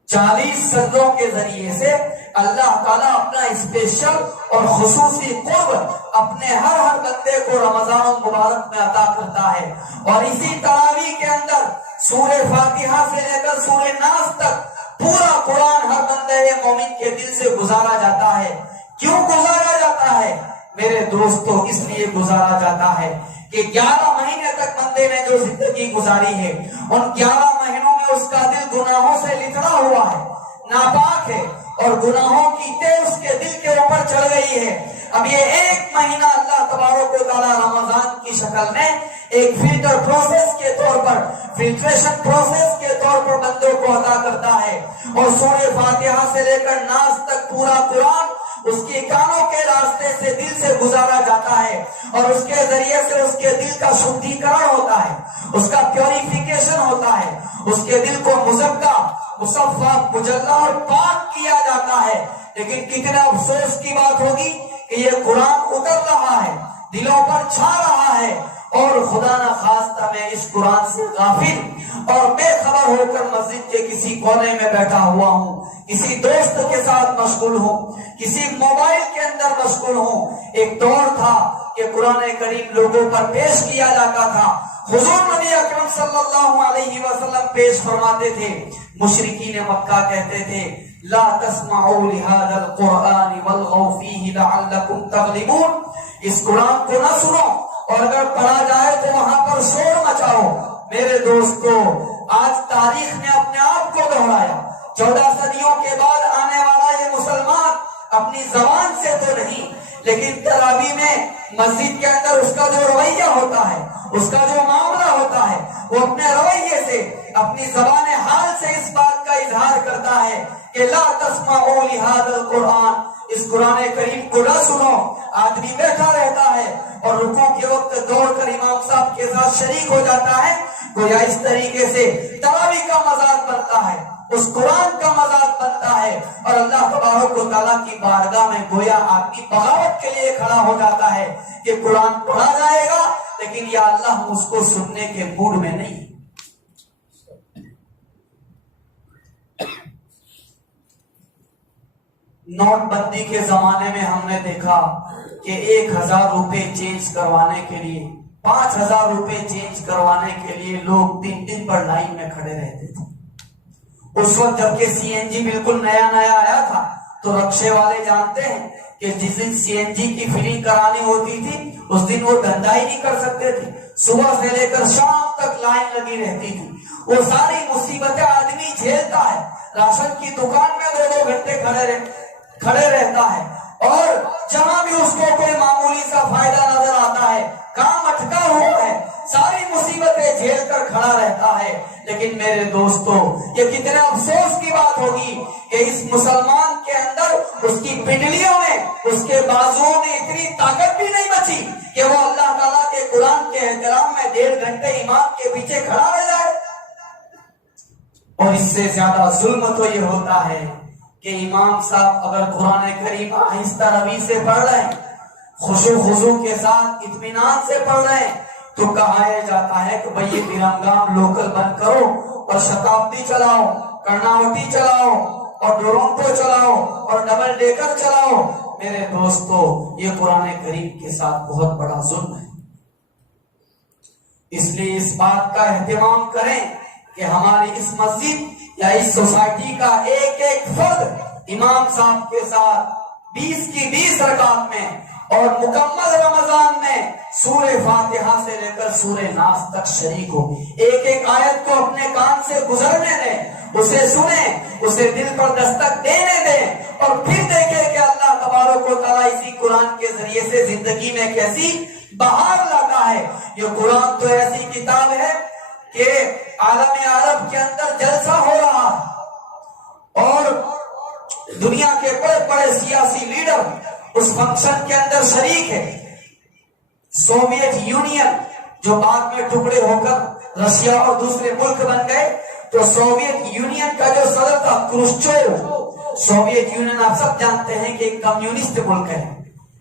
40 سجدوں کے ذریعے سے اللہ تعالیٰ اپنا اسپیشل اور خصوصی قرب اپنے ہر بندے کو رمضان مبارک میں عطا کرتا ہے، اور اسی تراویح کے اندر سورہ فاتحہ سے لے کر سورہ ناس تک پورا قرآن ہر بندے مومن کے دل سے گزارا جاتا ہے۔ کیوں گزارا جاتا ہے میرے دوستو؟ اس لیے گزارا جاتا ہے کہ 11 مہینے تک بندے نے جو زندگی گزاری ہے، ان 11 مہینوں میں اس کا دل گناہوں سے لتڑا ہوا ہے، ناپاک ہے، اور گناہوں کی تہ اس کے دل کے اوپر چڑھ گئی ہے۔ اب یہ ایک مہینہ اللہ تبارک و تعالیٰ رمضان کی شکل میں ایک فلٹر پروسیس کے طور پر، فلٹریشن پروسیس کے طور پر بندوں کو عطا کرتا ہے، اور سورہ فاتحہ سے لے کر ناس تک پورا قرآن اس کے کانوں کے راستے سے دل سے گزارا جاتا ہے، اور اس کے ذریعے سے اس کے دل کا شدھی کرن ہوتا ہے، اس کا پیوریفیکیشن ہوتا ہے، اس کے دل کو مزکا، مصفا، مجلا اور پاک کیا جاتا ہے۔ لیکن کتنا افسوس کی بات ہوگی کہ یہ قرآن اتر رہا ہے، دلوں پر چھا رہا ہے، اور خدا نہ خواستہ میں اس قرآن سے غافل اور بے خبر ہو کر مسجد کے کسی کونے میں بیٹھا ہوا ہوں، کسی دوست کے ساتھ مشغول ہوں، کسی موبائل کے اندر مشغول ہوں۔ ایک دور تھا کہ قرآن کریم لوگوں پر پیش کیا جاتا تھا، حضور نبی اکرم صلی اللہ علیہ وسلم پیش فرماتے تھے، مشرکین مکہ کہتے تھے لا تسمعوا لهذا القرآن والغوا فيه لعلكم تغلبون، اس قرآن کو نہ سنو اور اگر پڑھا جائے تو وہاں پر شور مچاؤ۔ میرے دوستو، آج تاریخ نے اپنے آپ کو دہرایا، 14 صدیوں کے بعد آنے والا یہ مسلمان اپنی زبان سے تو نہیں، لیکن تراویح میں مسجد کے اندر اس کا جو رویہ ہوتا ہے، اس کا جو معاملہ ہوتا ہے، وہ اپنے رویے سے، اپنی زبان حال سے اس بات کا اظہار کرتا ہے کہ لا تسمعوا لهذا القرآن، اس قرآن کریم کو نہ سنو۔ آدمی بیٹھا رہتا ہے اور رکوع کے وقت دوڑ کر امام صاحب کے ساتھ شریک ہو جاتا ہے، گویا اس طریقے سے تراویح کا مذاق بنتا ہے، اس قرآن کا مذاق بنتا ہے، اور اللہ تبارک و تعالیٰ کی بارگاہ میں گویا آدمی بغاوت کے لیے کھڑا ہو جاتا ہے کہ قرآن پڑھا جائے گا لیکن یا اللہ ہم اس کو سننے کے موڈ میں نہیں۔ نوٹ بندی کے زمانے میں ہم نے دیکھا کہ 1000 روپے چینج کروانے کے لیے، 5000 روپے چینج کروانے کے لیے لوگ 3 دن پر لائن میں کھڑے رہتے تھے۔ اس وقت جبکہ سی این جی بالکل نیا نیا آیا تھا تو رکشے والے جانتے ہیں کہ جس دن سی این جی کی فلنگ کرانی ہوتی تھی اس دن وہ دھندا ہی نہیں کر سکتے تھے، صبح سے لے کر شام تک لائن لگی رہتی تھی۔ وہ ساری مصیبتیں آدمی جھیلتا ہے، راشن کی دکان میں 2 گھنٹے کھڑے رہتا ہے، اور جہاں بھی اس کو کوئی معمولی سا فائدہ نظر آتا ہے کام اٹکا ہوا ہے، ساری مصیبتیں جھیل کر کھڑا رہتا ہے۔ لیکن میرے دوستو یہ کتنے افسوس کی بات ہوگی کہ اس مسلمان کے اندر اس کی پنڈلیوں میں، اس کے بازوؤں میں اتنی طاقت بھی نہیں بچی کہ وہ اللہ تعالیٰ کے قرآن کے احترام میں 1.5 گھنٹے امام کے پیچھے کھڑا رہ جائے۔ اور اس سے زیادہ ظلم تو یہ ہوتا ہے کہ امام صاحب اگر قرآن کریم آہستہ روی سے پڑھ رہے ہیں، خشوع خضوع کے ساتھ اطمینان سے پڑھ رہے ہیں، تو کہا جاتا ہے کہ بھئی یہ برنگام لوکل بند کرو اور شتابدی چلاؤ، کرناوٹی چلاؤ اور ڈورونٹو چلاؤ اور ڈبل ڈیکر چلاؤ۔ میرے دوستو یہ قرآن کریم کے ساتھ بہت بڑا ظلم ہے۔ اس لیے اس بات کا اہتمام کریں کہ ہماری اس مسجد یا اس سوسائٹی کا ایک ایک فرد امام صاحب کے ساتھ 20 کی 20 رکعت میں اور مکمل رمضان میں سورہ فاتحہ سے لے کر سورہ ناس تک شریک ہو، ایک ایک آیت کو اپنے کان سے گزرنے دیں، اسے سنیں، اسے دل پر دستک دینے دیں، اور پھر دیکھیں کہ اللہ تبارک و تعالیٰ اسی قرآن کے ذریعے سے زندگی میں کیسی بہار لاتا ہے۔ یہ قرآن تو ایسی کتاب ہے کہ عالم عرب کے اندر جلسہ ہو رہا ہے اور دنیا کے بڑے بڑے سیاسی لیڈر اس فنکشن کے اندر شریک ہے۔ سوویت یونین جو بعد میں ٹکڑے ہو کر رشیا اور دوسرے ملک بن گئے، تو سوویت یونین کا جو صدر تھا کرشچوف، سوویت یونین آپ سب جانتے ہیں کہ ایک کمیونسٹ ملک ہے،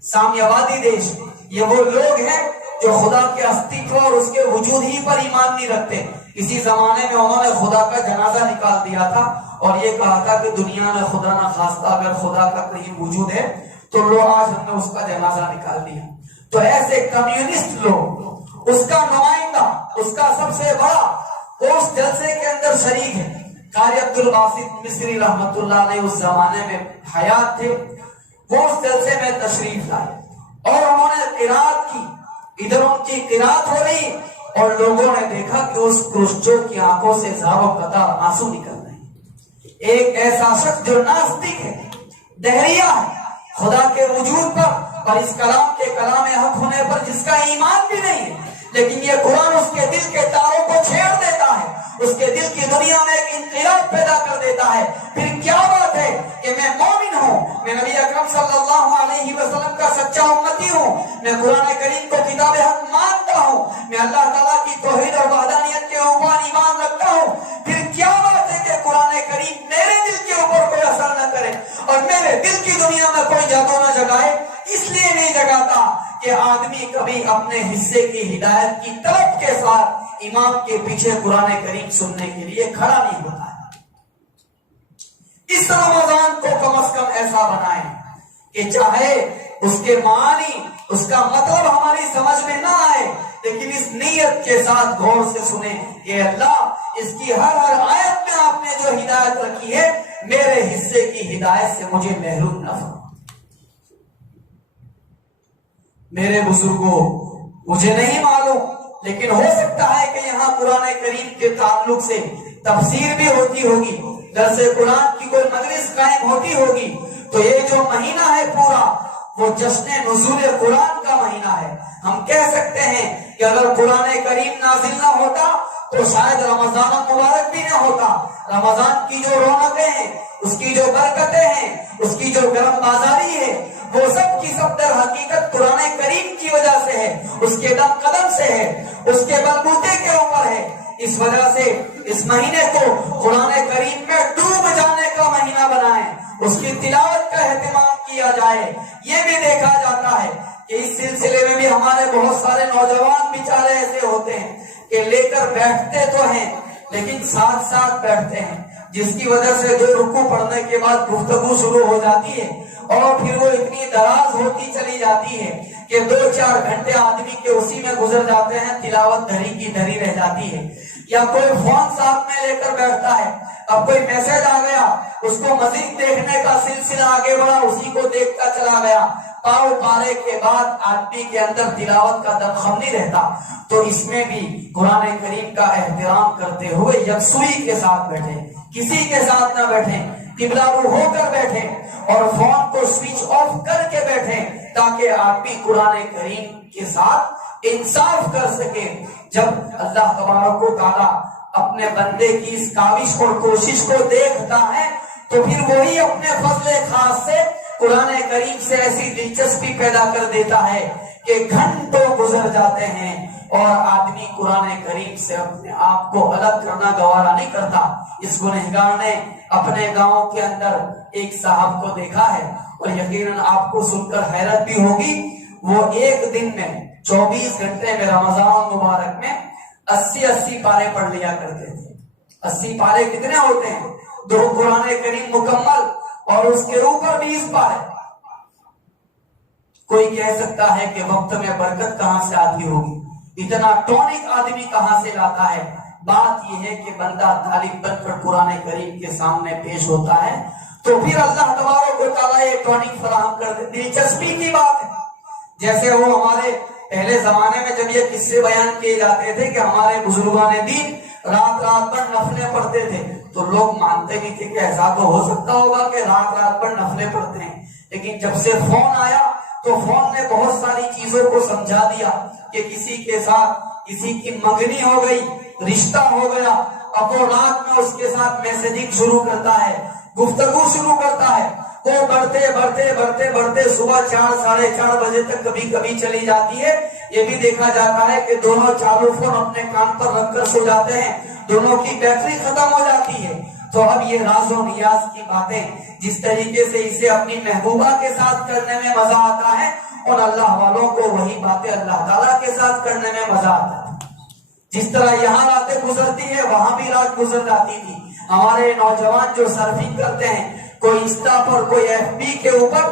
سامیاوادی دیش۔ یہ وہ لوگ ہیں جو خدا کے استعفا اور اس کے وجود ہی پر ایمان نہیں رکھتے۔ کسی زمانے میں انہوں نے خدا کا جنازہ نکال دیا تھا اور یہ کہا تھا کہ دنیا میں خدا نہ خواستہ اگر خدا کا کہیں وجود ہے تو لو آج ہم نے اس کا جنازہ نکال دیا۔ تو ایسے کمیونسٹ لوگ، اس کا نمائندہ، اس کا سب سے بڑا اس جلسے کے اندر شریک ہے۔ قاری عبدالباسط مصری رحمت اللہ علیہ اس زمانے میں حیات تھے، وہ اس جلسے میں تشریف لائے اور انہوں نے قرات کی، ادھر ان کی قرات ہو رہی اور لوگوں نے دیکھا کہ اس کرشچوف کی آنکھوں سے زاروں قطار آنسو نکل رہے ہیں۔ ایک ایسا شخص جو ناستک ہے، دہریہ ہے خدا کے وجود پر اور اس کلام کے کلام حق ہونے پر، جس کا ایمان بھی نہیں ہے، لیکن یہ قرآن اس کے دل کے تاروں کو چھیڑ دیتا ہے، اس کے دل کی دنیا میں ایک انقلاب پیدا کر دیتا ہے۔ پھر کیا بات ہے کہ میں مومن ہوں، میں نبی اکرم صلی اللہ علیہ وسلم کا سچا امتی ہوں، میں قرآن کریم کو کتاب حق مانتا ہوں، میں اللہ تعالیٰ کی توحید اور وحدانیت کے اوپر ایمان رکھتا ہوں، پھر کیا بات ہے کہ قرآن کریم میرے دل کے اوپر کوئی اثر نہ کرے اور میرے دل کی دنیا میں کوئی جادو نہ جگائے؟ اس لیے نہیں جگاتا کہ آدمی کبھی اپنے حصے کی ہدایت کی طلب کے ساتھ امام کے پیچھے قرآن کریم سننے کے لیے کھڑا نہیں ہوتا ہے۔ اس رمضان کو کم از کم ایسا بنائیں کہ چاہے اس کے معنی، اس کا مطلب ہماری سمجھ میں نہ آئے، لیکن اس نیت کے ساتھ غور سے سنیں کہ اللہ اس کی ہر آیت میں آپ نے جو ہدایت رکھی ہے، میرے حصے کی ہدایت سے مجھے محروم نہ فرمائے۔ میرے بزرگوں، مجھے نہیں معلوم، لیکن ہو سکتا ہے کہ یہاں قرآن کریم کے تعلق سے تفسیر بھی ہوتی ہوگی، درس قرآن کی کوئی مجلس قائم ہوتی ہوگی، تو یہ جو مہینہ ہے پورا وہ جشن نزول قرآن کا مہینہ ہے. ہم کہہ سکتے ہیں کہ اگر قرآن کریم نازل نہ ہوتا تو شاید رمضان مبارک بھی نہ ہوتا. رمضان کی جو رونقیں ہیں، اس کی جو برکتیں ہیں، اس کی جو گرم بازاری ہے، وہ سب کی سب در حقیقت قرآن کریم کی وجہ سے ہے، اس کے دم قدم سے ہے، اس کے بلبوتے کے اوپر ہے. اس وجہ سے اس مہینے کو قرآن کریم میں ڈوب جانے کا مہینہ بنائیں، اس کی تلاوت کا اہتمام کیا جائے. یہ بھی دیکھا جاتا ہے کہ اس سلسلے میں بھی ہمارے بہت سارے نوجوان بیچارے ایسے ہوتے ہیں کہ لے کر بیٹھتے تو ہیں لیکن ساتھ ساتھ بیٹھتے ہیں، جس کی وجہ سے 2 رکوع پڑھنے کے بعد گفتگو شروع ہو جاتی ہے اور پھر وہ اتنی دراز ہوتی چلی جاتی ہے کہ 2-4 گھنٹے آدمی کے اسی میں گزر جاتے ہیں، تلاوت دھری کی دھری رہ جاتی ہے. یا کوئی فون ساتھ میں لے کر بیٹھتا ہے، اب کوئی میسج آ گیا، اس کو مزید دیکھنے کا سلسلہ آگے بڑھا، اسی کو دیکھتا چلا گیا. پاؤ پارے کے بعد آدمی کے اندر تلاوت کا دمخم نہیں رہتا. تو اس میں بھی قرآن کریم کا احترام کرتے ہوئے یکسوئی کے ساتھ بیٹھے، کسی کے ساتھ نہ بیٹھے، قبلہ رو ہو کر بیٹھے اور فون کو سوئچ آف کر کے بیٹھے تاکہ آدمی قرآن کریم کے ساتھ انصاف کر سکے. جب اللہ تبارک و تعالی اپنے بندے کی اس کاوش اور کوشش کو دیکھتا ہے تو پھر وہی اپنے فضل خاص سے قرآن کریم سے ایسی دلچسپی پیدا کر دیتا ہے کہ گھنٹوں گزر جاتے ہیں اور آدمی قرآن کریم سے اپنے آپ کو الگ کرنا گوارا نہیں کرتا. اس گنہگار نے اپنے گاؤں کے اندر ایک صاحب کو دیکھا ہے اور یقیناً آپ کو سن کر حیرت بھی ہوگی. وہ ایک دن میں 24 گھنٹے میں رمضان مبارک میں 80 پارے پڑھ لیا کرتے تھے. 80 پارے کتنے ہوتے ہیں؟ 2 قرآن کریم مکمل اور اس کے اوپر 20 پارے. کوئی کہہ سکتا ہے کہ وقت میں برکت کہاں سے آتی ہوگی، اتنا ٹونک آدمی کہاں سے لاتا ہے؟ بات یہ ہے کہ بندہ طالب بن کر قرآن کریم کے سامنے پیش ہوتا ہے تو پھر اللہ تبارک و تعالیٰ یہ ٹونک فراہم کر دے. دلچسپی کی بات ہے، جیسے وہ ہمارے پہلے زمانے میں جب یہ قصے بیان کیے جاتے تھے کہ ہمارے بزرگان دین رات رات پر نفلیں پڑھتے تھے تو لوگ مانتے بھی تھے کہ ایسا تو ہو سکتا ہوگا کہ رات رات پر نفلیں پڑھتے ہیں. لیکن جب سے فون آیا تو فون نے بہت ساری چیزوں کو سمجھا دیا کہ کسی کے ساتھ کسی کی منگنی ہو گئی، رشتہ ہو گیا، اب وہ رات میں اس کے ساتھ میسجنگ شروع کرتا ہے، گفتگو شروع کرتا ہے. وہ بڑھتے بڑھتے بڑھتے بڑھتے صبح 4-4:30 بجے تک کبھی کبھی چلی جاتی ہے. یہ بھی دیکھا جاتا ہے کہ دونوں چالو فون اپنے کان پر رکھ کر سو جاتے ہیں، دونوں کی بیٹری ختم ہو جاتی ہے. تو اب یہ راز و نیاز کی باتیں جس طریقے سے اسے اپنی محبوبہ کے ساتھ کرنے میں مزہ آتا ہے اور اللہ والوں کو وہی باتیں اللہ تعالیٰ کے ساتھ کرنے میں مزہ آتا ہے. جس طرح یہاں راتیں گزرتی ہے وہاں بھی رات گزر جاتی تھی. ہمارے نوجوان جو سرفنگ کرتے ہیں، کوئی انسٹا پر کوئی FB کے اوپر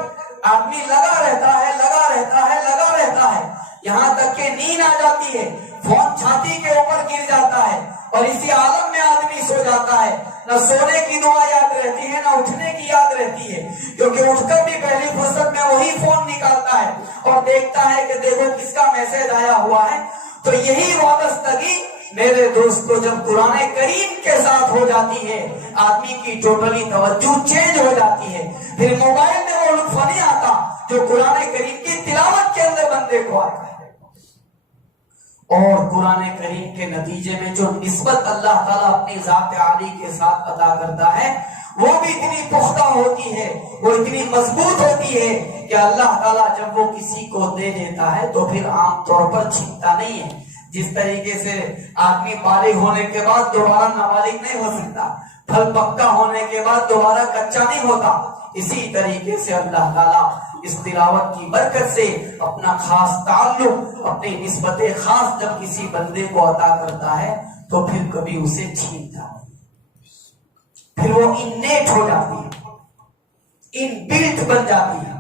آدمی لگا رہتا ہے لگا رہتا ہے لگا رہتا ہے، یہاں تک کہ نیند آ جاتی ہے، فون چھاتی کے اوپر گر جاتا ہے اور اسی عالم میں آدمی سو جاتا ہے. نہ سونے کی دعا یاد رہتی ہے نہ اٹھنے کی یاد رہتی ہے، کیونکہ اٹھ کر بھی پہلی فرصت میں وہی فون نکالتا ہے اور دیکھتا ہے کہ دیکھو کس کا میسج آیا ہوا ہے. تو یہی وابستگی میرے دوستو جب قرآن کریم کے ساتھ ہو جاتی ہے آدمی کی ٹوٹلی توجہ چینج ہو جاتی ہے. پھر موبائل میں وہ لطف نہیں آتا جو قرآن کریم کی تلاوت کے اندر بندے کو آتا ہے. اور قرآن کریم کے نتیجے میں جو نسبت اللہ تعالیٰ اپنی ذات عالی کے ساتھ ادا کرتا ہے وہ بھی اتنی پختہ ہوتی ہے، وہ اتنی مضبوط ہوتی ہے کہ اللہ تعالیٰ جب وہ کسی کو دے دیتا ہے تو پھر عام طور پر چھینتا نہیں ہے. جس طریقے سے آدمی بالغ ہونے کے بعد دوبارہ نابالغ نہیں ہو سکتا، پھل پکا ہونے کے بعد دوبارہ کچا نہیں ہوتا، اسی طریقے سے اللہ تعالیٰ اس تلاوت کی برکت سے اپنا خاص تعلق، اپنی نسبت خاص جب کسی بندے کو عطا کرتا ہے تو پھر کبھی اسے چھینتا نہیں، پھر وہ انیٹ ہو جاتی ہے، ان بلٹ بن جاتی ہے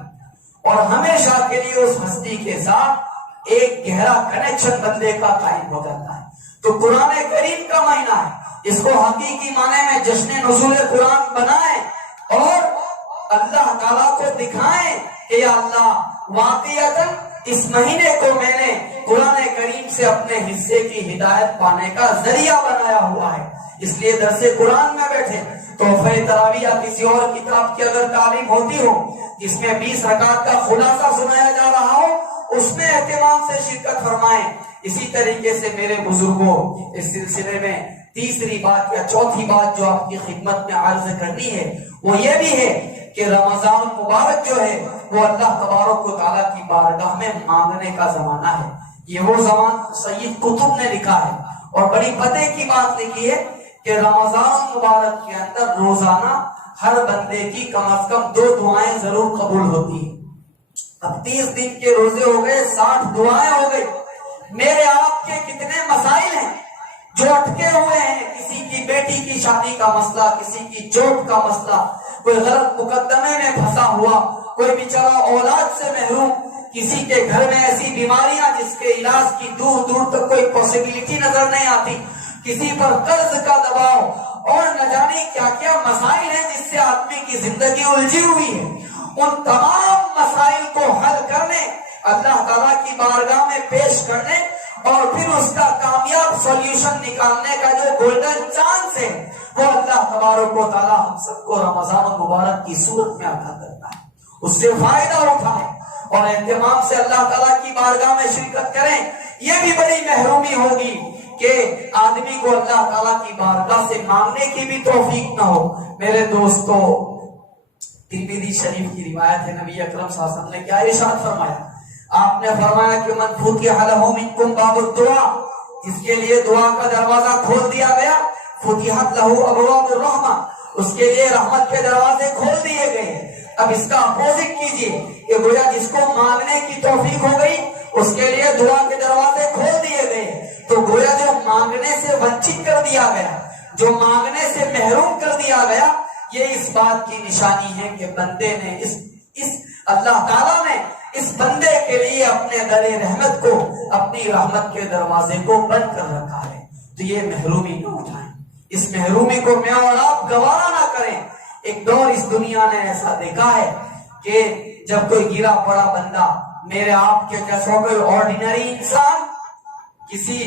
اور ہمیشہ کے لیے اس ہستی کے ساتھ ایک گہرا کنیکشن بندے کا قائم ہو جاتا ہے. تو قرآن کریم کا مہینہ ہے، اس کو حقیقی معنی میں جشن نزول قرآن بنائیں اور اللہ تعالیٰ کو دکھائیں کہ یا اللہ واقعیتاً اس مہینے کو میں نے قرآن کریم سے اپنے حصے کی ہدایت پانے کا ذریعہ بنایا ہوا ہے. اس لیے درس قرآن میں بیٹھے تحفہ تراویح یا کسی اور کتاب کی اگر تعلیم ہوتی ہو جس میں 20 رکعت کا خلاصہ سنایا جا رہا ہو، اس میں اہتمام سے شرکت فرمائیں۔ اسی طریقے سے میرے بزرگوں، اس سلسلے میں تیسری بات یا چوتھی بات جو آپ کی خدمت میں عرض کرنی ہے وہ یہ بھی ہے کہ رمضان مبارک جو ہے وہ اللہ تبارک و تعالیٰ کی بارگاہ میں مانگنے کا زمانہ ہے۔ یہ وہ زمان سید قطب نے لکھا ہے اور بڑی پتے کی بات لکھی ہے کہ رمضان مبارک کے اندر روزانہ ہر بندے کی کم از کم 2 دعائیں ضرور قبول ہوتی ہیں۔ اب 30 دن کے روزے ہو گئے، 60 دعائیں ہو گئی۔ میرے آپ کے کتنے مسائل ہیں جو اٹکے ہوئے ہیں، کسی کی بیٹی کی شادی کا مسئلہ، کسی کی چوٹ کا مسئلہ، کوئی غلط مقدمے میں پھنسا ہوا، کوئی بیچارہ اولاد سے محروم، کسی کے گھر میں ایسی بیماریاں جس کے علاج کی دور دور تک کوئی پاسبلٹی نظر نہیں آتی، کسی پر قرض کا دباؤ اور نہ جانے کیا کیا مسائل ہیں جس سے آدمی کی زندگی الجھی ہوئی ہے۔ ان تمام مسائل کو حل کرنے، اللہ تعالیٰ کی بارگاہ میں پیش کرنے اور پھر اس کا کامیاب سولوشن نکالنے کا جو گولڈن چانس ہے وہ اللہ تبارک و تعالیٰ ہم سب کو رمضان مبارک کی صورت میں عطا کرتا ہے۔ اس سے فائدہ اٹھائیں اور اہتمام سے اللہ تعالیٰ کی بارگاہ میں شرکت کریں۔ یہ بھی بڑی محرومی ہوگی کہ آدمی کو اللہ تعالیٰ کی بارگاہ سے مانگنے کی بھی توفیق نہ ہو۔ میرے دوستو، ترمذی شریف کی روایت ہے، نبی اکرم صلی اللہ علیہ وسلم نے کیا ارشاد فرمایا؟ آپ نے فرمایا کہ من فتح لہ منکم باب الدعاء، جس کے لیے دعا کا دروازہ کھول دیا گیا، فتحت لہ ابواب الرحمہ، اس کے لیے رحمت کے دروازے کھول دیے گئے۔ اب اس کا اپوزٹ کیجئے کہ گویا جس کو مانگنے کی توفیق ہو گئی اس کے لیے دعا کے دروازے کھول دیے گئے، تو گویا جو مانگنے سے ونچت کر دیا گیا، جو مانگنے سے محروم کر دیا گیا، یہ اس بات کی نشانی ہے کہ بندے نے اس اللہ تعالیٰ نے اس بندے کے لیے اپنے در رحمت کو، اپنی رحمت کے دروازے کو بند کر رکھا ہے۔ تو یہ محرومی نہ اٹھائیں، اس محرومی کو میں اور آپ گوارا نہ کریں۔ ایک دور اس دنیا نے ایسا دیکھا ہے کہ جب کوئی گرا پڑا بندہ، میرے آپ کے جیسا کوئی آرڈینری انسان کسی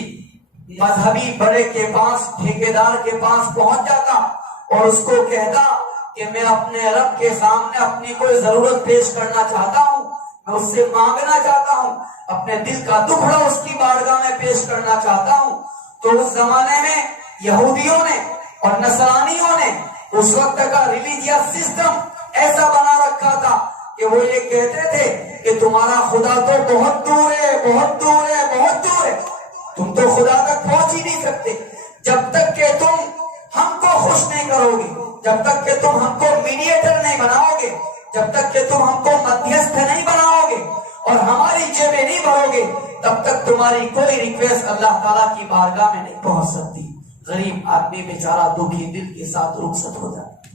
مذہبی بڑے کے پاس، ٹھیکیدار کے پاس پہنچ جاتا اور اس کو کہتا کہ میں اپنے رب کے سامنے اپنی کوئی ضرورت پیش کرنا چاہتا ہوں، میں اس سے مانگنا چاہتا ہوں، اپنے دل کا دکھڑا اس کی بارگاہ میں پیش کرنا چاہتا ہوں، تو اس زمانے میں یہودیوں نے اور نصرانیوں نے اس وقت کا ریلیجیس سسٹم ایسا بنا رکھا تھا کہ وہ یہ کہتے تھے کہ تمہارا خدا تو بہت دور ہے، بہت دور ہے، بہت دور ہے، تم تو خدا تک پہنچ ہی نہیں سکتے جب تک کہ تم ہم کو خوش نہیں کرو گے، جب تک کہ تم ہم کو میڈیٹر نہیں بناؤ گے، جب تک کہ تم ہم کو مدھیستھ نہیں بناؤ گے اور ہماری جیبیں نہیں بھرو گے، تب تک تمہاری کوئی ریکویسٹ اللہ تعالیٰ کی بارگاہ میں نہیں پہنچ سکتی۔ غریب آدمی بیچارہ دکھی دل کے ساتھ رخصت ہو جاتا،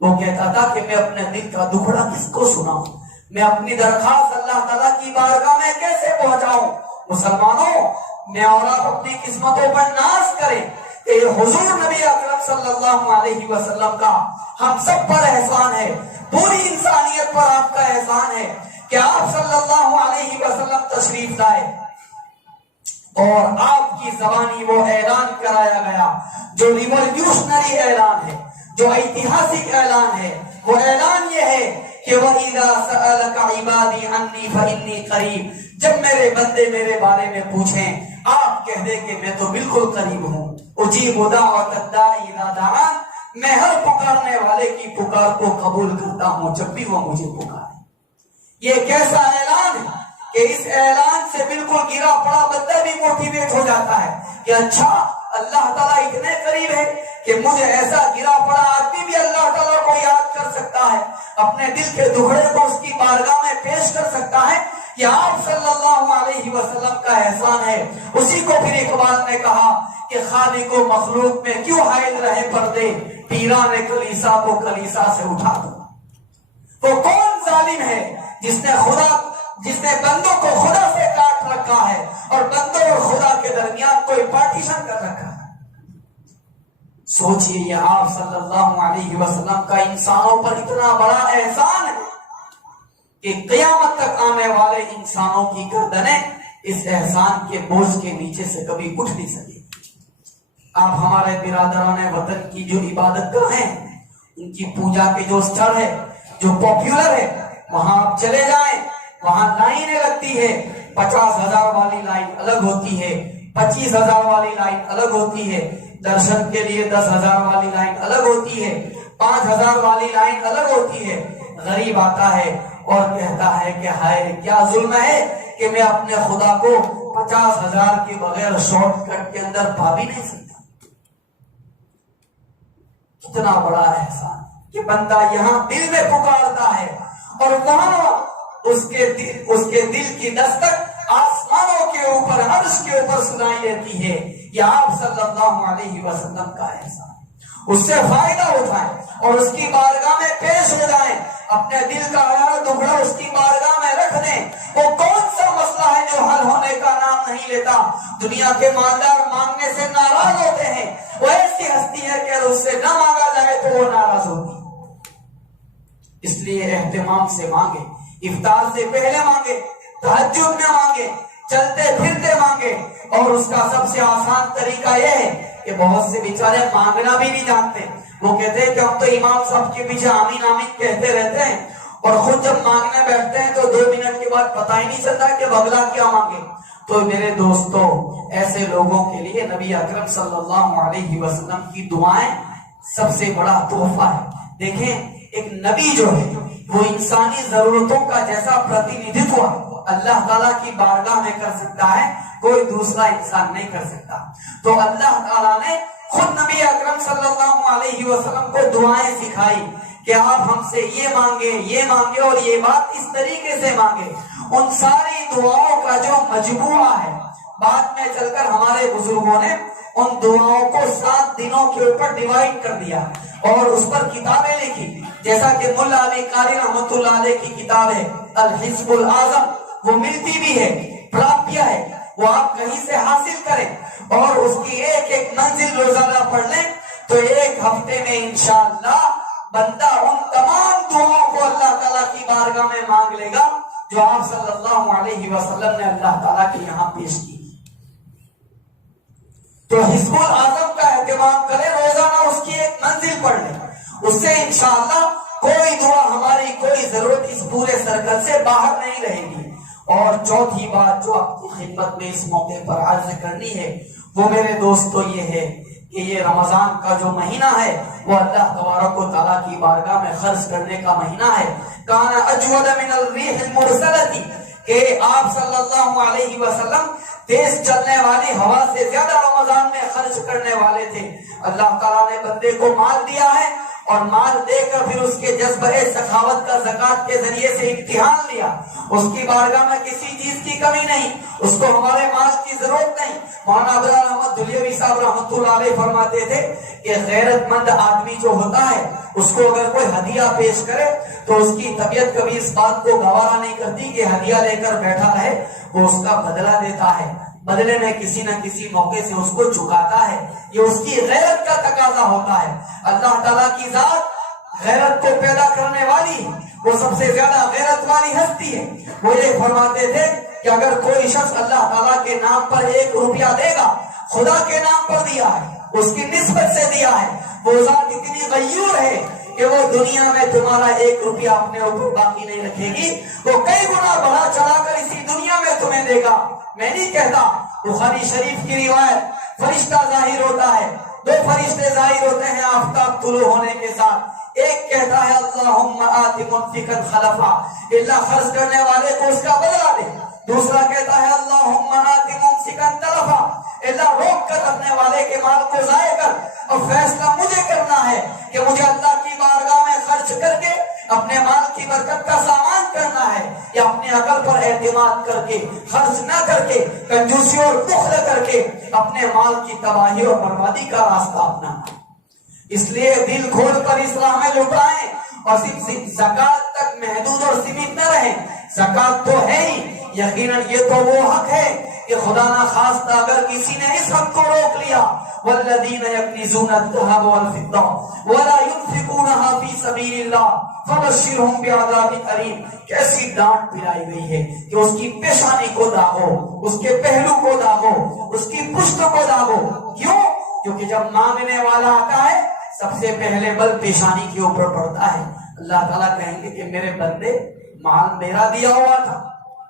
وہ کہتا تھا کہ میں اپنے دل کا دکھڑا کس کو سناؤں، میں اپنی درخواست اللہ تعالیٰ کی بارگاہ میں کیسے پہنچاؤں۔ مسلمانوں، میں اور آپ اپنی قسمتوں پر ناز کریں کہ یہ حضور نبی اکرم صلی اللہ علیہ وسلم کا ہم سب پر احسان ہے، پوری انسانیت پر آپ کا احسان ہے کہ آپ صلی اللہ علیہ وسلم تشریف لائے اور آپ کی زبانی وہ اعلان کرایا گیا جو ریولیوشنری اعلان ہے، جو ایتہاسک اعلان ہے۔ وہ اعلان یہ ہے کہ وَإِذَا سَأَلَكَ عِبَادِي عَنِّي فَإِنِّي قَرِيبٌ، جب میرے بندے میرے بارے میں پوچھیں آپ کہہ دیں کہ میں تو بالکل قریب ہوں۔ اجیب دعوت الداعی اذا دعان، میں ہر پکارنے والے کی پکار کو قبول کرتا ہوں جب بھی وہ مجھے پکارے۔ یہ کیسا اعلان ہے کہ اس اعلان سے بالکل گرا پڑا بندہ بھی موٹیویٹ ہو جاتا ہے کہ اچھا اللہ تعالیٰ اتنے قریب ہے کہ مجھے ایسا گرا پڑا آدمی بھی اللہ تعالیٰ کو یاد کر سکتا ہے، اپنے دل کے دکھڑے کو اس کی بارگاہ میں پیش کر سکتا ہے۔ یہ آپ صلی اللہ علیہ وسلم کا احسان ہے۔ اسی کو پھر اقبال نے کہا کہ خالق و مخلوق میں کیوں حائل رہے پردے، پیران کلیسا کو کلیسا سے اٹھا دو۔ وہ کون ظالم ہے جس نے بندوں کو خدا سے کاٹ رکھا ہے اور بندوں اور خدا کے درمیان کوئی پارٹیشن کر رکھا ہے۔ سوچئے یہ آپ صلی اللہ علیہ وسلم کا انسانوں پر اتنا بڑا احسان ہے کہ قیامت تک آنے والے انسانوں کی گردنیں اس احسان کے بوجھ کے نیچے سے کبھی اٹھ نہیں سکے۔ آپ ہمارے برادران وطن کی جو عبادت گاہیں ان کی پوجا کے جو استھل ہے، جو پاپولر ہے، وہاں آپ چلے جائیں، وہاں لائنیں لگتی ہے، 50,000 والی لائن الگ ہوتی ہے، 25,000 والی لائن الگ ہوتی ہے، درشن کے لیے 10,000 والی لائن الگ ہوتی ہے، 5,000 والی لائن الگ ہوتی ہے۔ غریب آتا ہے اور کہتا ہے کہ ہائے کیا ظلم ہے کہ میں اپنے خدا کو 50,000 کے بغیر شارٹ کٹ کے اندر پا بھی نہیں سکتا۔ کتنا بڑا احسان کہ بندہ یہاں دل میں پکارتا ہے اور وہاں اس کے دل کی دستک آسمانوں کے اوپر، عرش کے اوپر سنائی دیتی ہے۔ یہ آپ صلی اللہ علیہ وسلم کا احسان، اس سے فائدہ اٹھائیں اور اس کی بارگاہ میں پیش ہو جائیں، اپنے دل کا ہر دکھڑا اس کی بارگاہ میں رکھ دیں۔ وہ کون سا مسئلہ ہے جو حل ہونے کا نام نہیں لیتا؟ دنیا کے مالدار مانگنے سے ناراض ہوتے ہیں، وہ ایسی ہستی ہے کہ اگر اس سے نہ مانگا جائے تو وہ ناراض ہوگی۔ اس لیے اہتمام سے مانگے، افطار سے پہلے مانگے، تہجد میں مانگے، چلتے پھرتے مانگے۔ اور اس کا سب سے آسان طریقہ یہ ہے کہ بہت سے بیچارے مانگنا بھی نہیں جانتے، وہ کہتے ہیں کہ ہم تو امام صاحب کے پیچھے آمین آمین کہتے رہتے ہیں، اور خود جب مانگنے بیٹھتے ہیں تو 2 منٹ کے بعد پتہ ہی نہیں چلتا کہ اگلا کیا مانگے۔ تو میرے دوستو، ایسے لوگوں کے لیے نبی اکرم صلی اللہ علیہ وسلم کی دعائیں سب سے بڑا تحفہ ہے۔ دیکھیں، ایک نبی جو ہے وہ انسانی ضرورتوں کا جیسا پرتیندھتو اللہ تعالیٰ کی بارگاہ میں کر سکتا ہے، کوئی دوسرا انسان نہیں کر سکتا۔ تو اللہ تعالیٰ نے خود نبی اکرم صلی اللہ علیہ وسلم کو دعائیں سکھائی کہ آپ ہم سے یہ مانگے اور یہ بات اس طریقے سے مانگے۔ ان ساری دعاؤں کا جو مجموعہ ہے، بعد میں چل کر ہمارے بزرگوں نے ان دعاؤں کو 7 دنوں کے اوپر ڈیوائڈ کر دیا اور اس پر کتابیں لکھی، جیسا کہ ملا علی قاری رحمۃ اللہ علیہ کی کتاب ہے الحزب الاعظم، وہ ملتی بھی ہے، پراپیہ ہے، وہ آپ کہیں سے حاصل کریں اور اس کی ایک ایک منزل روزانہ پڑھ لیں تو ایک ہفتے میں انشاءاللہ بندہ ان تمام دعاؤں کو اللہ تعالیٰ کی بارگاہ میں مانگ لے گا جو آپ صلی اللہ علیہ وسلم نے اللہ تعالیٰ کے یہاں پیش کی۔ تو حزب الاعظم کا اہتمام کریں، روزانہ اس کی ایک منزل پڑھ لیں، اس سے انشاءاللہ کوئی دعا، ہماری کوئی ضرورت اس پورے سرکل سے باہر نہیں رہے گی۔ اور چوتھی بات جو آپ کی خدمت میں اس موقع پر عرض کرنی ہے وہ میرے دوستو یہ ہے کہ یہ رمضان کا جو مہینہ ہے وہ اللہ تبارک و تعالیٰ کی بارگاہ میں خرچ کرنے کا مہینہ ہے۔ کان اجود من الریح المرسلۃ، کہ آپ صلی اللہ علیہ وسلم تیز چلنے والی ہوا سے زیادہ رمضان میں خرچ کرنے والے تھے۔ اللہ تعالیٰ نے بندے کو مال دیا ہے اور مال دے کر پھر اس کے جذبہ سخاوت کا زکات کے ذریعے سے امتحان لیا۔ اس کی بارگاہ میں کسی چیز کی کمی نہیں، اس کو ہمارے مال کی ضرورت نہیں۔ مولانا عبداللہ احمد دلیوی صاحب رحمۃ اللہ علیہ فرماتے تھے کہ غیرت مند آدمی جو ہوتا ہے اس کو اگر کوئی ہدیہ پیش کرے تو اس کی طبیعت کبھی اس بات کو گوارا نہیں کرتی کہ ہدیہ لے کر بیٹھا رہے، وہ اس کا بدلہ دیتا ہے، بدلے میں کسی نہ کسی موقع سے اس کو چکاتا ہے۔ یہ اس کی غیرت کا تقاضا ہوتا ہے۔ اللہ تعالیٰ کی ذات غیرت کو پیدا کرنے والی، وہ سب سے زیادہ غیرت والی ہستی ہے۔ وہ یہ فرماتے تھے کہ اگر کوئی شخص اللہ تعالیٰ کے نام پر 1 روپیہ دے گا، خدا کے نام پر دیا ہے، اس کی نسبت سے دیا ہے، وہ ذات اتنی غیور ہے کہ وہ دنیا میں تمہارا 1 روپیہ اپنے اوپر باقی نہیں رکھے گی، وہ کئی گنا بڑھا چڑھا کر اسی دنیا میں تمہیں دے گا۔ میں نہیں کہتا، بخاری شریف کی روایت، فرشتہ ظاہر ہوتا ہے، 2 فرشتے ظاہر ہوتے ہیں آفتاب طلوع ہونے کے ساتھ، ایک کہتا ہے اللہم آت منفقا خلفا، اللہ خرچ کرنے والے کو اس کا بدلہ دے، دوسرا کہتا ہے اللہم آت ممسکا تلفا، اللہ روک کر رکھنے والے کے مال کو ضائع کر، اور فیصلہ مجھے کرنا ہے کہ مجھے اللہ کی بارگاہ میں خرچ کر کے اپنے مال کی برکت کا سامان کرنا ہے یا اپنے عقل پر اعتماد کر کے خرچ نہ کر کے کنجوسی اور بخل کر کے اپنے مال کی تباہی اور بربادی کا راستہ اپنانا۔ اس لیے دل کھول کر اس راہ میں لٹائیں اور صرف زکات تک محدود اور سیمت نہ رہیں۔ زکات تو ہے ہی، یقیناً یہ تو وہ حق ہے کہ خدا نہ خواستہ اگر کسی نے اس حق کو روک لیا، والذین یکنزون الذهب والفضة ولا ينفقونها في سبیل اللہ فبشرهم بعذاب الیم۔ کیسی ڈانٹ پلائی گئی ہے کہ اس کی پیشانی کو داغو، اس کے پہلو کو داغو، اس کی پشت کو داغو۔ کیوں؟ کیونکہ جب مانگنے والا آتا ہے سب سے پہلے بل پیشانی کے اوپر پڑتا ہے. اللہ تعالیٰ کہیں گے کہ میرے بندے مال میرا دیا ہوا تھا,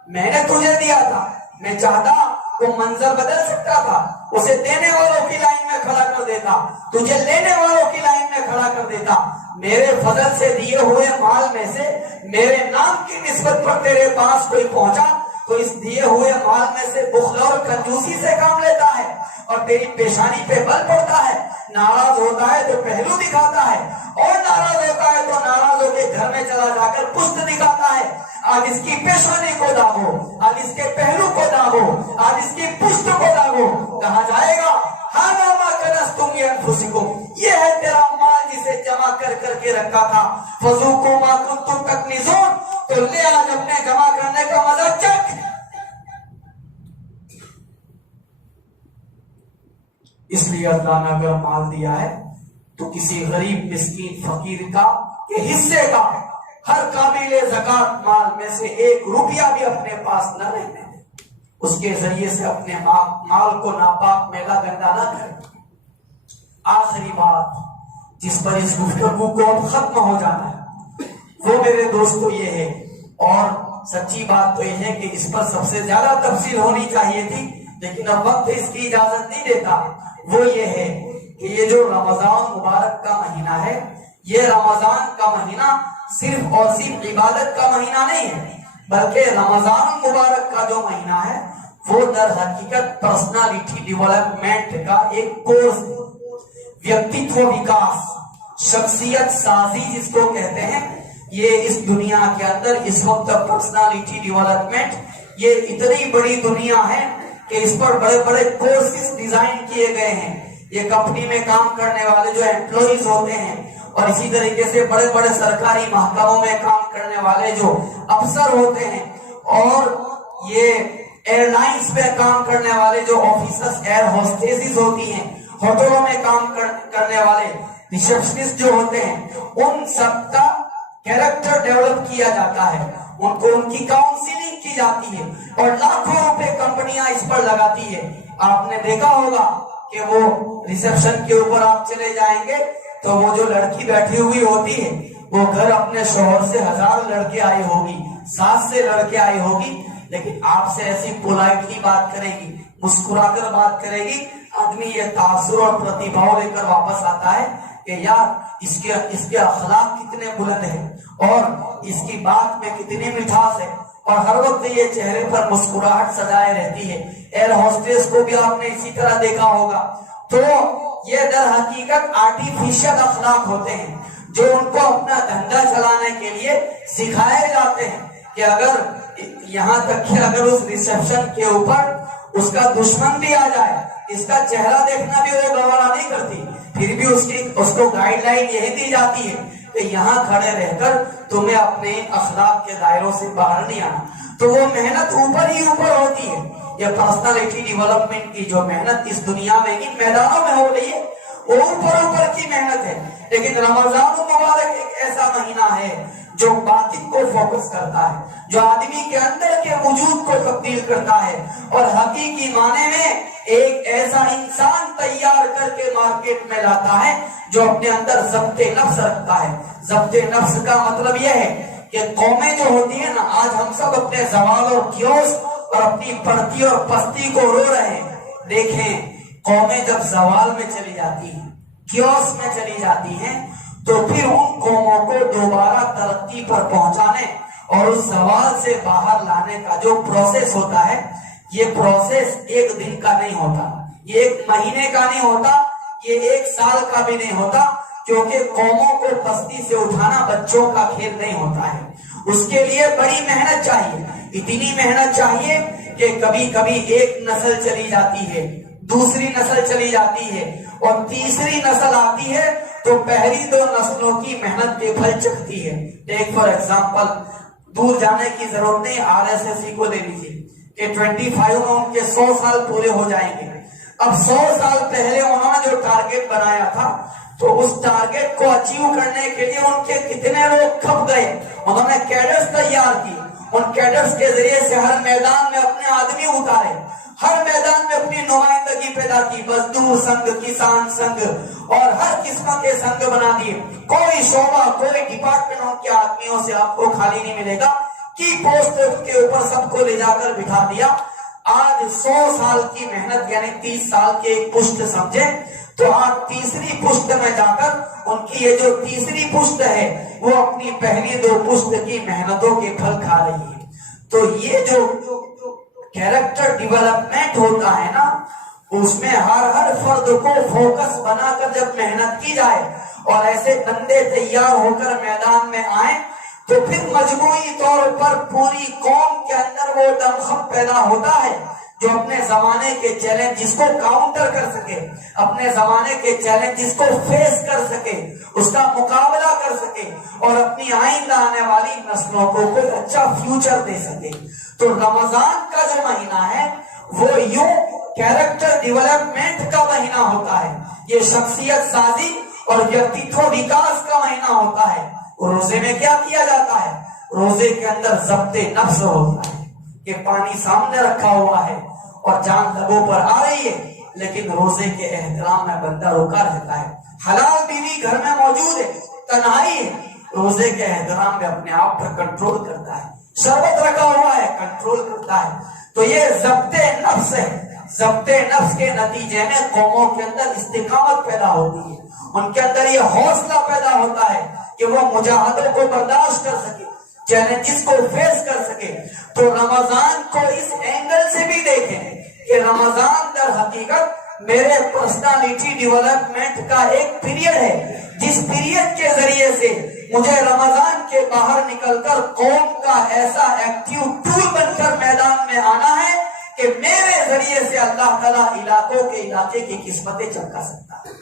میں نے تجھے دیا تھا, میں چاہتا وہ منظر بدل سکتا تھا, اسے دینے والوں کی لائن میں کھڑا کر دیتا, تجھے لینے والوں کی لائن میں کھڑا کر دیتا. میرے فضل سے دیے ہوئے مال میں سے میرے نام کی نسبت پر تیرے پاس کوئی پہنچا تو اس دیے ہوئے مال میں سے بخل اور کنجوسی سے کام لیتا ہے اور تیری پیشانی پہ بل پڑتا ہے. ناراض ہوتا ہے تو پہلو دکھاتا ہے, اور ناراض ہوتا ہے تو ناراض ہو کے گھر میں چلا جا کر پشت دکھاتا ہے. آج اس کی پیشانی کو داغو, آج اس کے پہلو کو داغو, آج اس کی پشت کو داغو. کہا جائے گا ہاں ما کنزتم لانفسکم, یہ ہے تیرا مال جسے جمع کر کر کے رکھا تھا. فذوقوا ما کنتم تکنزون, تو لے آج اپنے جمع کرنے کا مزہ چکھ. اس لیے اللہ نے اگر مال دیا ہے تو کسی غریب مسکین فقیر کا کہ حصے کا ہر قابل زکات مال میں سے 1 روپیہ بھی اپنے پاس نہ رہنے دے, اس کے ذریعے سے اپنے مال کو ناپاک میلا گندا نہ کرے. آخری بات جس پر اس گفتگو کو اب ختم ہو جانا ہے وہ میرے دوستو یہ ہے, اور سچی بات تو یہ ہے کہ اس پر سب سے زیادہ تفصیل ہونی چاہیے تھی لیکن اب وقت اس کی اجازت نہیں دیتا. وہ یہ ہے کہ یہ جو رمضان مبارک کا مہینہ ہے, یہ رمضان کا مہینہ صرف اور صرف عبادت کا مہینہ نہیں ہے, بلکہ رمضان مبارک کا جو مہینہ ہے وہ در حقیقت پرسنالٹی ڈیولپمنٹ کا ایک کورس ہے. ویکتتو وکاس, شخصیت سازی جس کو کہتے ہیں, یہ اس دنیا کے اندر اس وقت پرسنالٹی ڈیولپمنٹ یہ اتنی بڑی دنیا ہے کہ اس پر بڑے بڑے کورسز ڈیزائن کیے گئے ہیں. یہ کمپنی میں کام کرنے والے جو امپلائیز ہوتے ہیں اور اسی طریقے سے بڑے بڑے سرکاری محکموں میں کام کرنے والے جو افسر ہوتے ہیں, اور یہ ایئر لائنز پہ کام کرنے والے جو آفیسرز, ایئر ہوسٹسز ہوتی ہیں, ہوٹلوں میں کام کرنے والے ریسپشنسٹ جو ہوتے ہیں, ان سب کا کیریکٹر ڈیولپ کیا جاتا ہے, ان کو ان کی کاؤنسلنگ کی جاتی ہے اور لاکھوں روپے کمپنیاں اس پر لگاتی ہے. آپ نے دیکھا ہوگا کہ وہ ریسپشن کے اوپر آپ چلے جائیں گے تو وہ جو لڑکی بیٹھی ہوئی ہوتی ہے وہ گھر اپنے شوہر سے 1000 لڑکے آئی ہوگی, ساس سے لڑکے آئی ہوگی, لیکن آپ سے ایسی پولائٹلی بات کرے گی, مسکرا کر بات کرے گی. آدمی یہ تاثر اور پرتیبھاؤ لے کر واپس آتا ہے کہ یار اس کے اخلاق کتنے بلند ہیں اور اس کی بات میں کتنی مٹھاس ہے, اور ہر وقت یہ چہرے پر مسکراہٹ سجائے رہتی ہے. ایئر ہوسٹس کو بھی آپ نے اسی طرح دیکھا ہوگا. تو یہ در حقیقت آرٹیفیشل اخلاق ہوتے ہیں جو ان کو اپنا دھندا چلانے کے لیے سکھائے جاتے ہیں کہ اگر یہاں تک کہ اگر اس ریسپشن کے اوپر اس کا دشمن بھی آ جائے, اس کا چہرہ دیکھنا بھی وہ گوارا نہیں کرتی, پھر بھی اس کو گائیڈ لائن یہی دی جاتی ہے کہ یہاں کھڑے رہ کر تمہیں اپنے اخلاق کے دائروں سے باہر نہیں آنا. تو وہ محنت اوپر ہی اوپر ہوتی ہے. یہ پرسنالٹی ڈیولپمنٹ کی جو محنت اس دنیا میں ان میدانوں میں ہو رہی ہے وہ اوپر کی محنت ہے. لیکن رمضان مبارک ایک ایسا مہینہ ہے جو باطن کو فوکس کرتا ہے, جو آدمی کے اندر کے وجود کو تبدیل کرتا ہے اور حقیقی معنی میں ایک ایسا انسان تیار کر کے مارکیٹ میں لاتا ہے جو اپنے اندر ضبط نفس رکھتا ہے. ضبط نفس کا مطلب یہ ہے کہ قومیں جو ہوتی ہیں نا, آج ہم سب اپنے زوال اور کیوس اور اپنی پڑتی اور پستی کو رو رہے ہیں. دیکھیں قومیں جب زوال میں چلی جاتی ہیں, کیوس میں چلی جاتی ہیں, تو پھر ان قوموں کو دوبارہ ترقی پر پہنچانے اور اس زوال سے باہر لانے کا جو پروسیس ہوتا ہے, یہ پروسیس 1 دن کا نہیں ہوتا, یہ 1 مہینے کا نہیں ہوتا, یہ 1 سال کا بھی نہیں ہوتا, کیونکہ قوموں کو پستی سے اٹھانا بچوں کا کھیل نہیں ہوتا ہے. اس کے لیے بڑی محنت چاہیے, اتنی محنت چاہیے کہ کبھی کبھی ایک نسل چلی جاتی ہے, دوسری نسل چلی جاتی ہے اور تیسری نسل آتی ہے تو پہلی 2 نسلوں کی محنت کے پھل چکھتی ہے. ٹیک فار ایگزامپل, دور جانے کی ضرورت نہیں, RSS کو لے لیجیے کہ 25 میں ان کے 100 سال پورے ہو جائیں گے. اب 100 سال پہلے انہوں نے جو ٹارگیٹ بنایا تھا تو اس ٹارگیٹ کو اچیو کرنے کے لیے ان کے کتنے لوگ کھپ گئے. انہوں نے کیڈرز تیار کی, ان کیڈرز کے ذریعے سے ہر میدان میں اپنے آدمی اتارے, ہر میدان میں اپنی نمائندگی پیدا پیدا کی، مزدور سنگ، کسان سنگ اور ہر قسم کے سنگ بنا دیے. کوئی شعبہ، کوئی ڈپارٹمنٹ کے آدمیوں سے آپ کو خالی نہیں ملے گا. کی پوسٹ کے اوپر سب کو لے جا کر بٹھا دیا. آج 100 سال کی محنت یعنی 30 سال کے ایک پشت سمجھے تو آج تیسری پشت میں جا کر ان کی یہ جو تیسری پشت ہے وہ اپنی پہلی 2 پشت کی محنتوں کے پھل کھا رہی ہے. تو یہ جو کیریکٹر ڈیولپمنٹ ہوتا ہے نا، اس میں ہر فرد کو فوکس بنا کر جب محنت کی جائے اور ایسے بندے تیار ہو کر میدان میں آئیں تو پھر مجموعی طور پر پوری قوم کے اندر وہ دمخم پیدا ہوتا ہے جو اپنے زمانے کے چیلنجز کو کاؤنٹر کر سکے، اپنے زمانے کے چیلنجز کو فیس کر سکے، اس کا مقابلہ کر سکے اور اپنی آئندہ آنے والی نسلوں کو کوئی اچھا فیوچر دے سکے. تو رمضان کا جو مہینہ ہے وہ یوں کیریکٹر ڈیولپمنٹ کا مہینہ ہوتا ہے، یہ شخصیت سازی اور ویکتتو وکاس کا مہینہ ہوتا ہے. روزے میں کیا کیا جاتا ہے؟ روزے کے اندر ضبط نفس ہوتا ہے کہ پانی سامنے رکھا ہوا ہے اور جان لبوں پر آ رہی ہے لیکن روزے کے احترام میں بندہ رکا رہتا ہے. حلال بیوی گھر میں موجود ہے، تنہائی ہے، روزے کے احترام میں اپنے آپ پر کنٹرول کرتا ہے. شربت رکھا ہوا ہے، کنٹرول کرتا ہے. تو یہ ضبط نفس ہے. ضبط نفس کے نتیجے میں قوموں کے اندر استقامت پیدا ہوتی ہے، ان کے اندر یہ حوصلہ پیدا ہوتا ہے کہ وہ مجاہدوں کو برداشت کر سکے، چیلنجز کو فیس کر سکے. تو رمضان کو اس اینگل سے بھی دیکھیں کہ رمضان در حقیقت میرے پرسنالٹی ڈیولپمنٹ کا ایک پیریڈ ہے، جس پیریڈ کے ذریعے سے مجھے رمضان کے باہر نکل کر قوم کا ایسا ایکٹیو ٹول بن کر میدان میں آنا ہے کہ میرے ذریعے سے اللہ تعالیٰ علاقے کی قسمتیں چمکا سکتا ہے.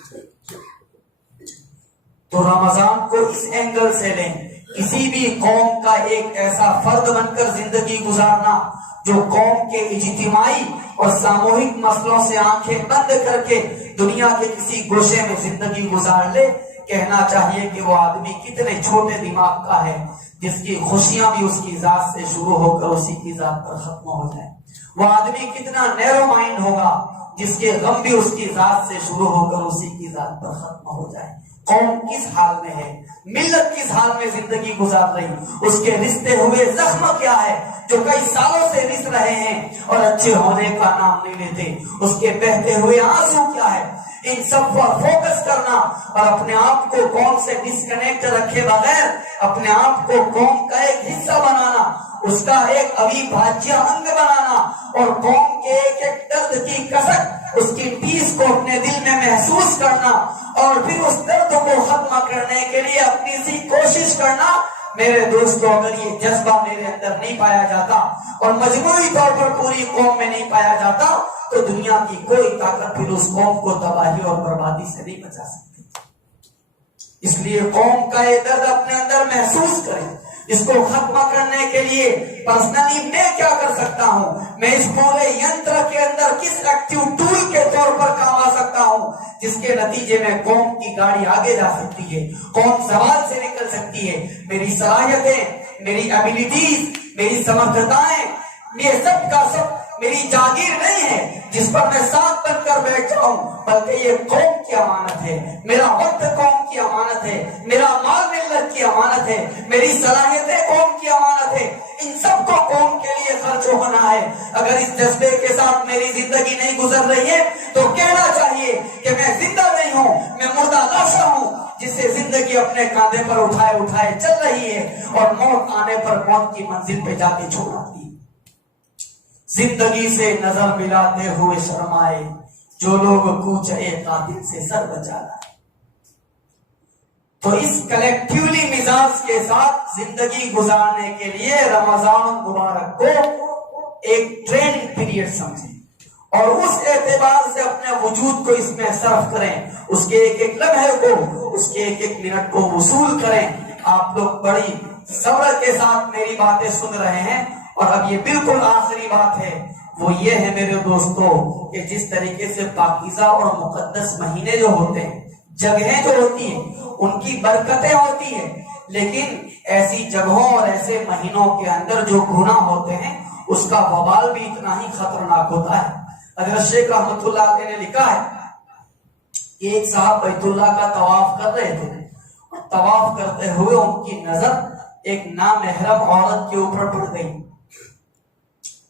تو رمضان کو اس اینگل سے لیں، کسی بھی قوم کا ایک ایسا فرد بن کر زندگی گزارنا جو قوم کے اجتماعی اور ساموہک مسئلوں سے آنکھیں بند کر کے دنیا کے کسی گوشے میں زندگی گزار لے. کہنا چاہیے کہ وہ آدمی کتنے چھوٹے دماغ کا ہے جس کی خوشیاں بھی اس کی ذات سے شروع ہو کر اسی کی ذات پر ختم ہو جائیں. وہ آدمی کتنا نیرو مائنڈ ہوگا جس کے غم بھی اس کی ذات سے شروع ہو کر اسی کی ذات پر ختم ہو جائے. قوم کس حال میں ہے، ملت کس حال میں زندگی گزار رہی، اس کے رشتے ہوئے زخم کیا ہے جو کئی سالوں سے رس رہے ہیں اور اچھے ہونے کا نام نہیں لیتے، اس کے بہتے ہوئے آنسو کیا ہے. ان سب پر فوکس کرنا اور اپنے آپ کو قوم سے ڈسکنیکٹ رکھے بغیر اپنے آپ کو قوم کا ایک حصہ بنانا، اس کا ایک اویبھاجیہ انگ بنانا اور قوم کے ایک ایک درد کی کسک، اس کی ٹیس کو اپنے دل میں محسوس کرنا اور پھر اس درد کو ختم کرنے کے لیے اپنی سی کوشش کرنا. میرے دوستوں، اگر یہ جذبہ میرے اندر نہیں پایا جاتا اور مجموعی طور پر پوری قوم میں نہیں پایا جاتا تو دنیا کی کوئی طاقت پھر اس قوم کو تباہی اور بربادی سے نہیں بچا سکتی. اس لیے قوم کا یہ درد اپنے اندر محسوس کریں. اس کو ختم کرنے کے لیے پرسنلی میں کیا کر سکتا ہوں، میں اس پورے ینتر کے اندر کس ایکٹیو ٹول کے طور پر کام آ سکتا ہوں جس کے نتیجے میں قوم کی گاڑی آگے جا سکتی ہے، قوم سوال سے نکل سکتی ہے. میری صلاحیتیں، میری ایبیلٹیز، میری سمرتھتائیں، یہ سب کا سب میری جاگیر نہیں ہے جس پر میں ساتھ بن کر بیٹھ جاؤں، بلکہ یہ قوم کی امانت ہے، میرا وقت قوم کی امانت ہے، میرا مال ملت کی امانت ہے، میری صلاحیتیں قوم کی امانت ہے. ان سب کو قوم کے لیے خرچ ہونا ہے. اگر اس جذبے کے ساتھ میری زندگی نہیں گزر رہی ہے تو کہنا چاہیے کہ میں زندہ نہیں ہوں، میں مردہ لاشا ہوں جسے زندگی اپنے کاندھے پر اٹھائے چل رہی ہے اور موت آنے پر موت کی منزل پہ جا کے چھوڑ آتی ہے. زندگی سے نظر ملاتے ہوئے شرمائے جو لوگ کوچے قاتل سے سر بچا لائے. تو اس کلیکٹیولی مزاج کے ساتھ زندگی گزارنے کے لیے رمضان مبارک کو ایک ٹریننگ پیریڈ سمجھیں اور اس اعتبار سے اپنے وجود کو اس میں صرف کریں، اس کے ایک ایک لمحے کو، اس کے ایک ایک منٹ کو وصول کریں. آپ لوگ بڑی صبر کے ساتھ میری باتیں سن رہے ہیں اور اب یہ بالکل آخری بات ہے، وہ یہ ہے میرے دوستو کہ جس طریقے سے پاکیزہ اور مقدس مہینے جو ہوتے ہیں، جگہیں جو ہوتی ہیں ان کی برکتیں ہوتی ہیں، لیکن ایسی جگہوں اور ایسے مہینوں کے اندر جو گناہ ہوتے ہیں اس کا وبال بھی اتنا ہی خطرناک ہوتا ہے. حضرت شیخ رحمت اللہ علیہ نے لکھا ہے کہ ایک صاحب بیت اللہ کا طواف کر رہے تھے اور طواف کرتے ہوئے ان کی نظر ایک نامحرم عورت کے اوپر پڑ گئی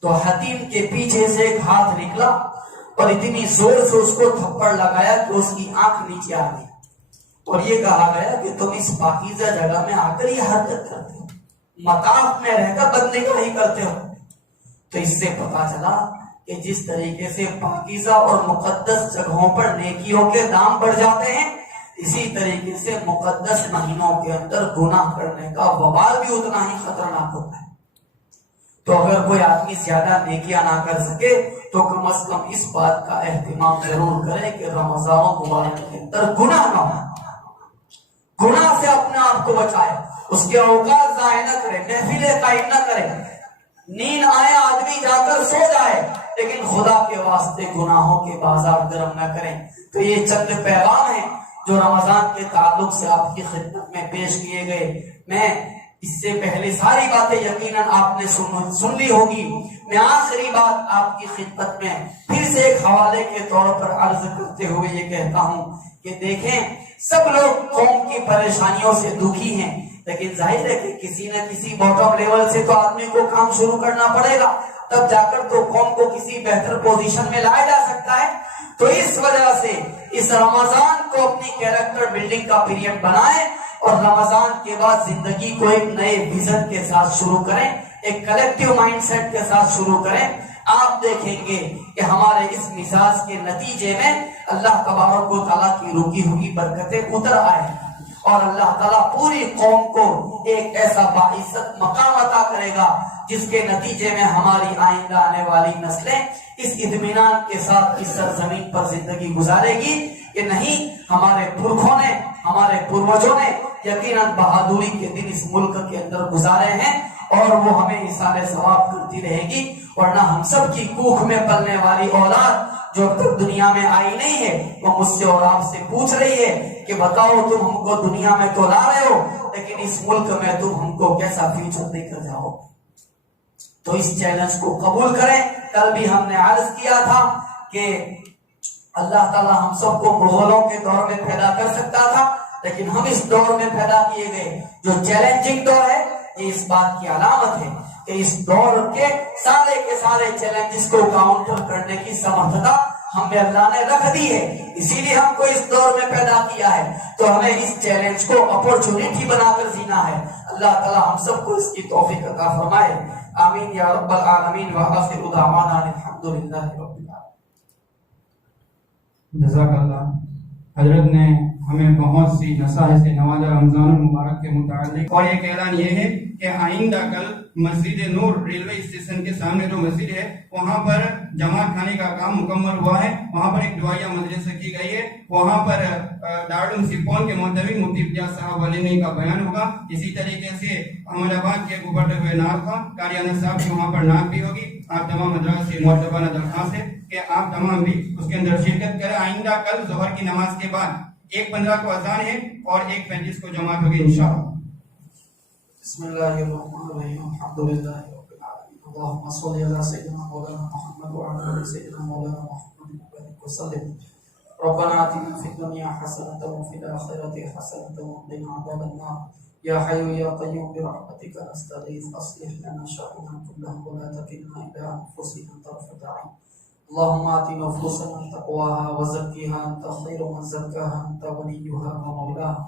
تو حتیم کے پیچھے سے ایک ہاتھ نکلا اور اتنی زور سے اس کو تھپڑ لگایا کہ اس کی آنکھ نیچے آ گئی اور یہ کہا گیا کہ تم اس پاکیزہ جگہ میں آ کر یہ حرکت کرتے ہو، مطاف میں رہ کر بندگی نہیں کرتے ہو۔ تو اس سے پتا چلا کہ جس طریقے سے پاکیزہ اور مقدس جگہوں پر نیکیوں کے دام بڑھ جاتے ہیں، اسی طریقے سے مقدس مہینوں کے اندر گناہ کرنے کا وبال بھی اتنا ہی خطرناک ہوتا ہے۔ تو اگر کوئی آدمی زیادہ نیکیاں نہ کر سکے تو کم از کم اس بات کا اہتمام ضرور کرے کہ رمضان مبارک کے اندر گناہ نہ ہو، گناہ سے اپنے آپ کو بچائے، اس کے اوقات ضائع نہ کرے، محفلیں قائم نہ کرے، نیند آئے آدمی جا کر سو جائے لیکن خدا کے واسطے گناہوں کے بازار گرم نہ کریں۔ تو یہ چند پیغام ہیں جو رمضان کے تعلق سے آپ کی خدمت میں پیش کیے گئے۔ میں اس سے پہلے ساری باتیں یقیناً آپ نے سن لی ہوگی، میں آخری بات آپ کی خدمت میں پھر سے ایک حوالے کے طور پر عرض کرتے ہوئے یہ کہتا ہوں کہ دیکھیں، سب لوگ قوم کی پریشانیوں سے دکھی ہیں، لیکن ظاہر ہے کہ کسی نہ کسی باٹم لیول سے تو آدمی کو کام شروع کرنا پڑے گا، تب جا کر تو قوم کو کسی بہتر پوزیشن میں لایا جا سکتا ہے۔ تو اس وجہ سے اس رمضان کو اپنی کیریکٹر بلڈنگ کا پیریڈ بنائیں اور رمضان کے بعد زندگی کو ایک نئے ویژن کے ساتھ شروع کریں، ایک کلیکٹیو مائنڈ سیٹ کے ساتھ شروع کریں۔ آپ دیکھیں گے کہ ہمارے اس مزاج کے نتیجے میں اللہ تبارک و تعالیٰ کی رکی ہوئی برکتیں اتر آئیں اور اللہ تعالیٰ پوری قوم کو ایک ایسا باعزت مقام عطا کرے گا جس کے نتیجے میں ہماری آئندہ آنے والی نسلیں اس اطمینان کے ساتھ اس سرزمین پر زندگی گزارے گی کہ نہیں، ہمارے پرکھوں نے، ہمارے پروجوں نے یقیناً بہادری کے دن اس ملک کے اندر گزارے ہیں اور وہ ہمیں احسان ثواب کرتی رہے گی، ورنہ ہم سب کی کوکھ میں پلنے والی اولاد جو اب تک دنیا میں آئی نہیں ہے وہ مجھ سے اور آپ سے پوچھ رہی ہے کہ بتاؤ تم ہم کو دنیا میں تو لا رہے ہو لیکن اس ملک میں تم ہم کو کیسا فیوچر دے کر جاؤ۔ تو اس چیلنج کو قبول کریں۔ کل بھی ہم نے عرض کیا تھا کہ اللہ تعالیٰ ہم سب کو مغلوں کے دور میں پیدا کر سکتا تھا لیکن ہم اس دور میں پیدا کیے گئے جو چیلنجنگ دور ہے، یہ اس بات کی علامت ہے کہ اس دور کے سارے چیلنجز کو کاؤنٹر کرنے کی سمرتھتا ہمیں اللہ نے رکھ دی ہے، اسی لیے ہم کو اس دور میں پیدا کیا ہے۔ تو ہمیں اس چیلنج کو اپورچونٹی بنا کر جینا ہے۔ اللہ تعالیٰ ہم سب کو اس کی توفیق عطا فرمائے، آمین یا رب العالمین۔ وآخر دعوانا الحمدللہ رب العالمین۔ جزاک اللہ۔ حضرت نے ہمیں بہت سی نصائح سے نوازا رمضان المبارک کے متعلق، اور ایک اعلان یہ ہے کہ آئندہ کل مسجد نور ریلوے اسٹیشن کے سامنے جو مسجد ہے وہاں پر جماعت کھانے کا کام مکمل ہوا ہے، وہاں پر ایک دعائیہ مجلس کی گئی ہے، وہاں پر دارالعلوم سپول کے محتوی مفتی اجاز صاحب علیمی کا بیان ہوگا۔ اسی طریقے سے احمد آباد کے گزرتے ہوئے نعت کا قاری انس صاحب کی وہاں پر نعت بھی ہوگی۔ آپ تمام حضرات سے معتبرانہ درخواست ہے کہ آپ تمام بھی اس کے اندر شرکت کریں۔ آئندہ کل ظہر کی نماز کے بعد 1:15 کو اذان ہے اور 1:35 کو جماعت ہوگی انشاءاللہ۔ بسم اللہ الرحمن الرحیم، الحمدللہ رب العالمین، اللہم صلی علی سیدنا مولانا محمد وعلی آل سیدنا مولانا محمد وسلم۔ ربنا آتنا فی الدنیا حسنۃ وفی الآخرۃ حسنۃ وقنا عذاب النار، یا حی یا قیوم برحمتک نستغیث، اصلح لنا شأننا کلہ ولا تکلنا الی انفسنا طرفۃ عین۔ اللهم آت نفوسنا تقواها وزكها أنت خير من زكاها أنت وليها ومولاها۔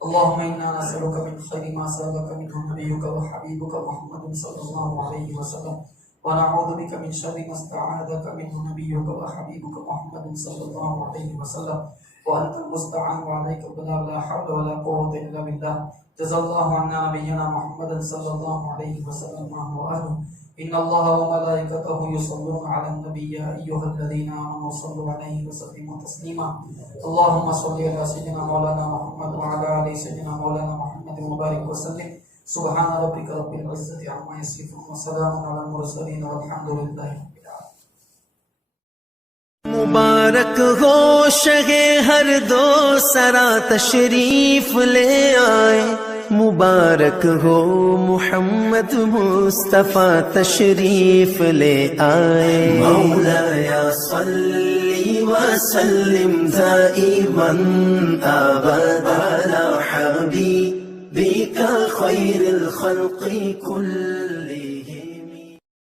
اللهم إنا نسألك من خير ما سألك منه نبيك وحبيبك محمد صلى الله عليه وسلم، ونعوذ بك من شر ما استعاذك منه نبيك وحبيبك محمد صلى الله عليه وسلم، وأنت المستعان وعليك البلاغ، لا حول ولا قوة إلا بالله۔ جزا الله عنا نبينا محمد صلى الله عليه وسلم وآله۔ إن الله وملائكته يصلون على النبي يا أيها الذين آمنوا صلوا عليه وسلموا تسليما۔ اللهم صل على سيدنا مولانا محمد وعلى آل سيدنا مولانا محمد وبارك وسلم۔ سبحان ربك رب العزة عما يصفون وسلام على المرسلين والحمد لله رب العالمين۔ مبارک ہو شہ ہر دو سرا تشریف لے آئے، مبارک ہو محمد مصطفیٰ تشریف لے آئے مولایا صلی وسلم دائما ابدا علی حبیبک خیر الخلق کل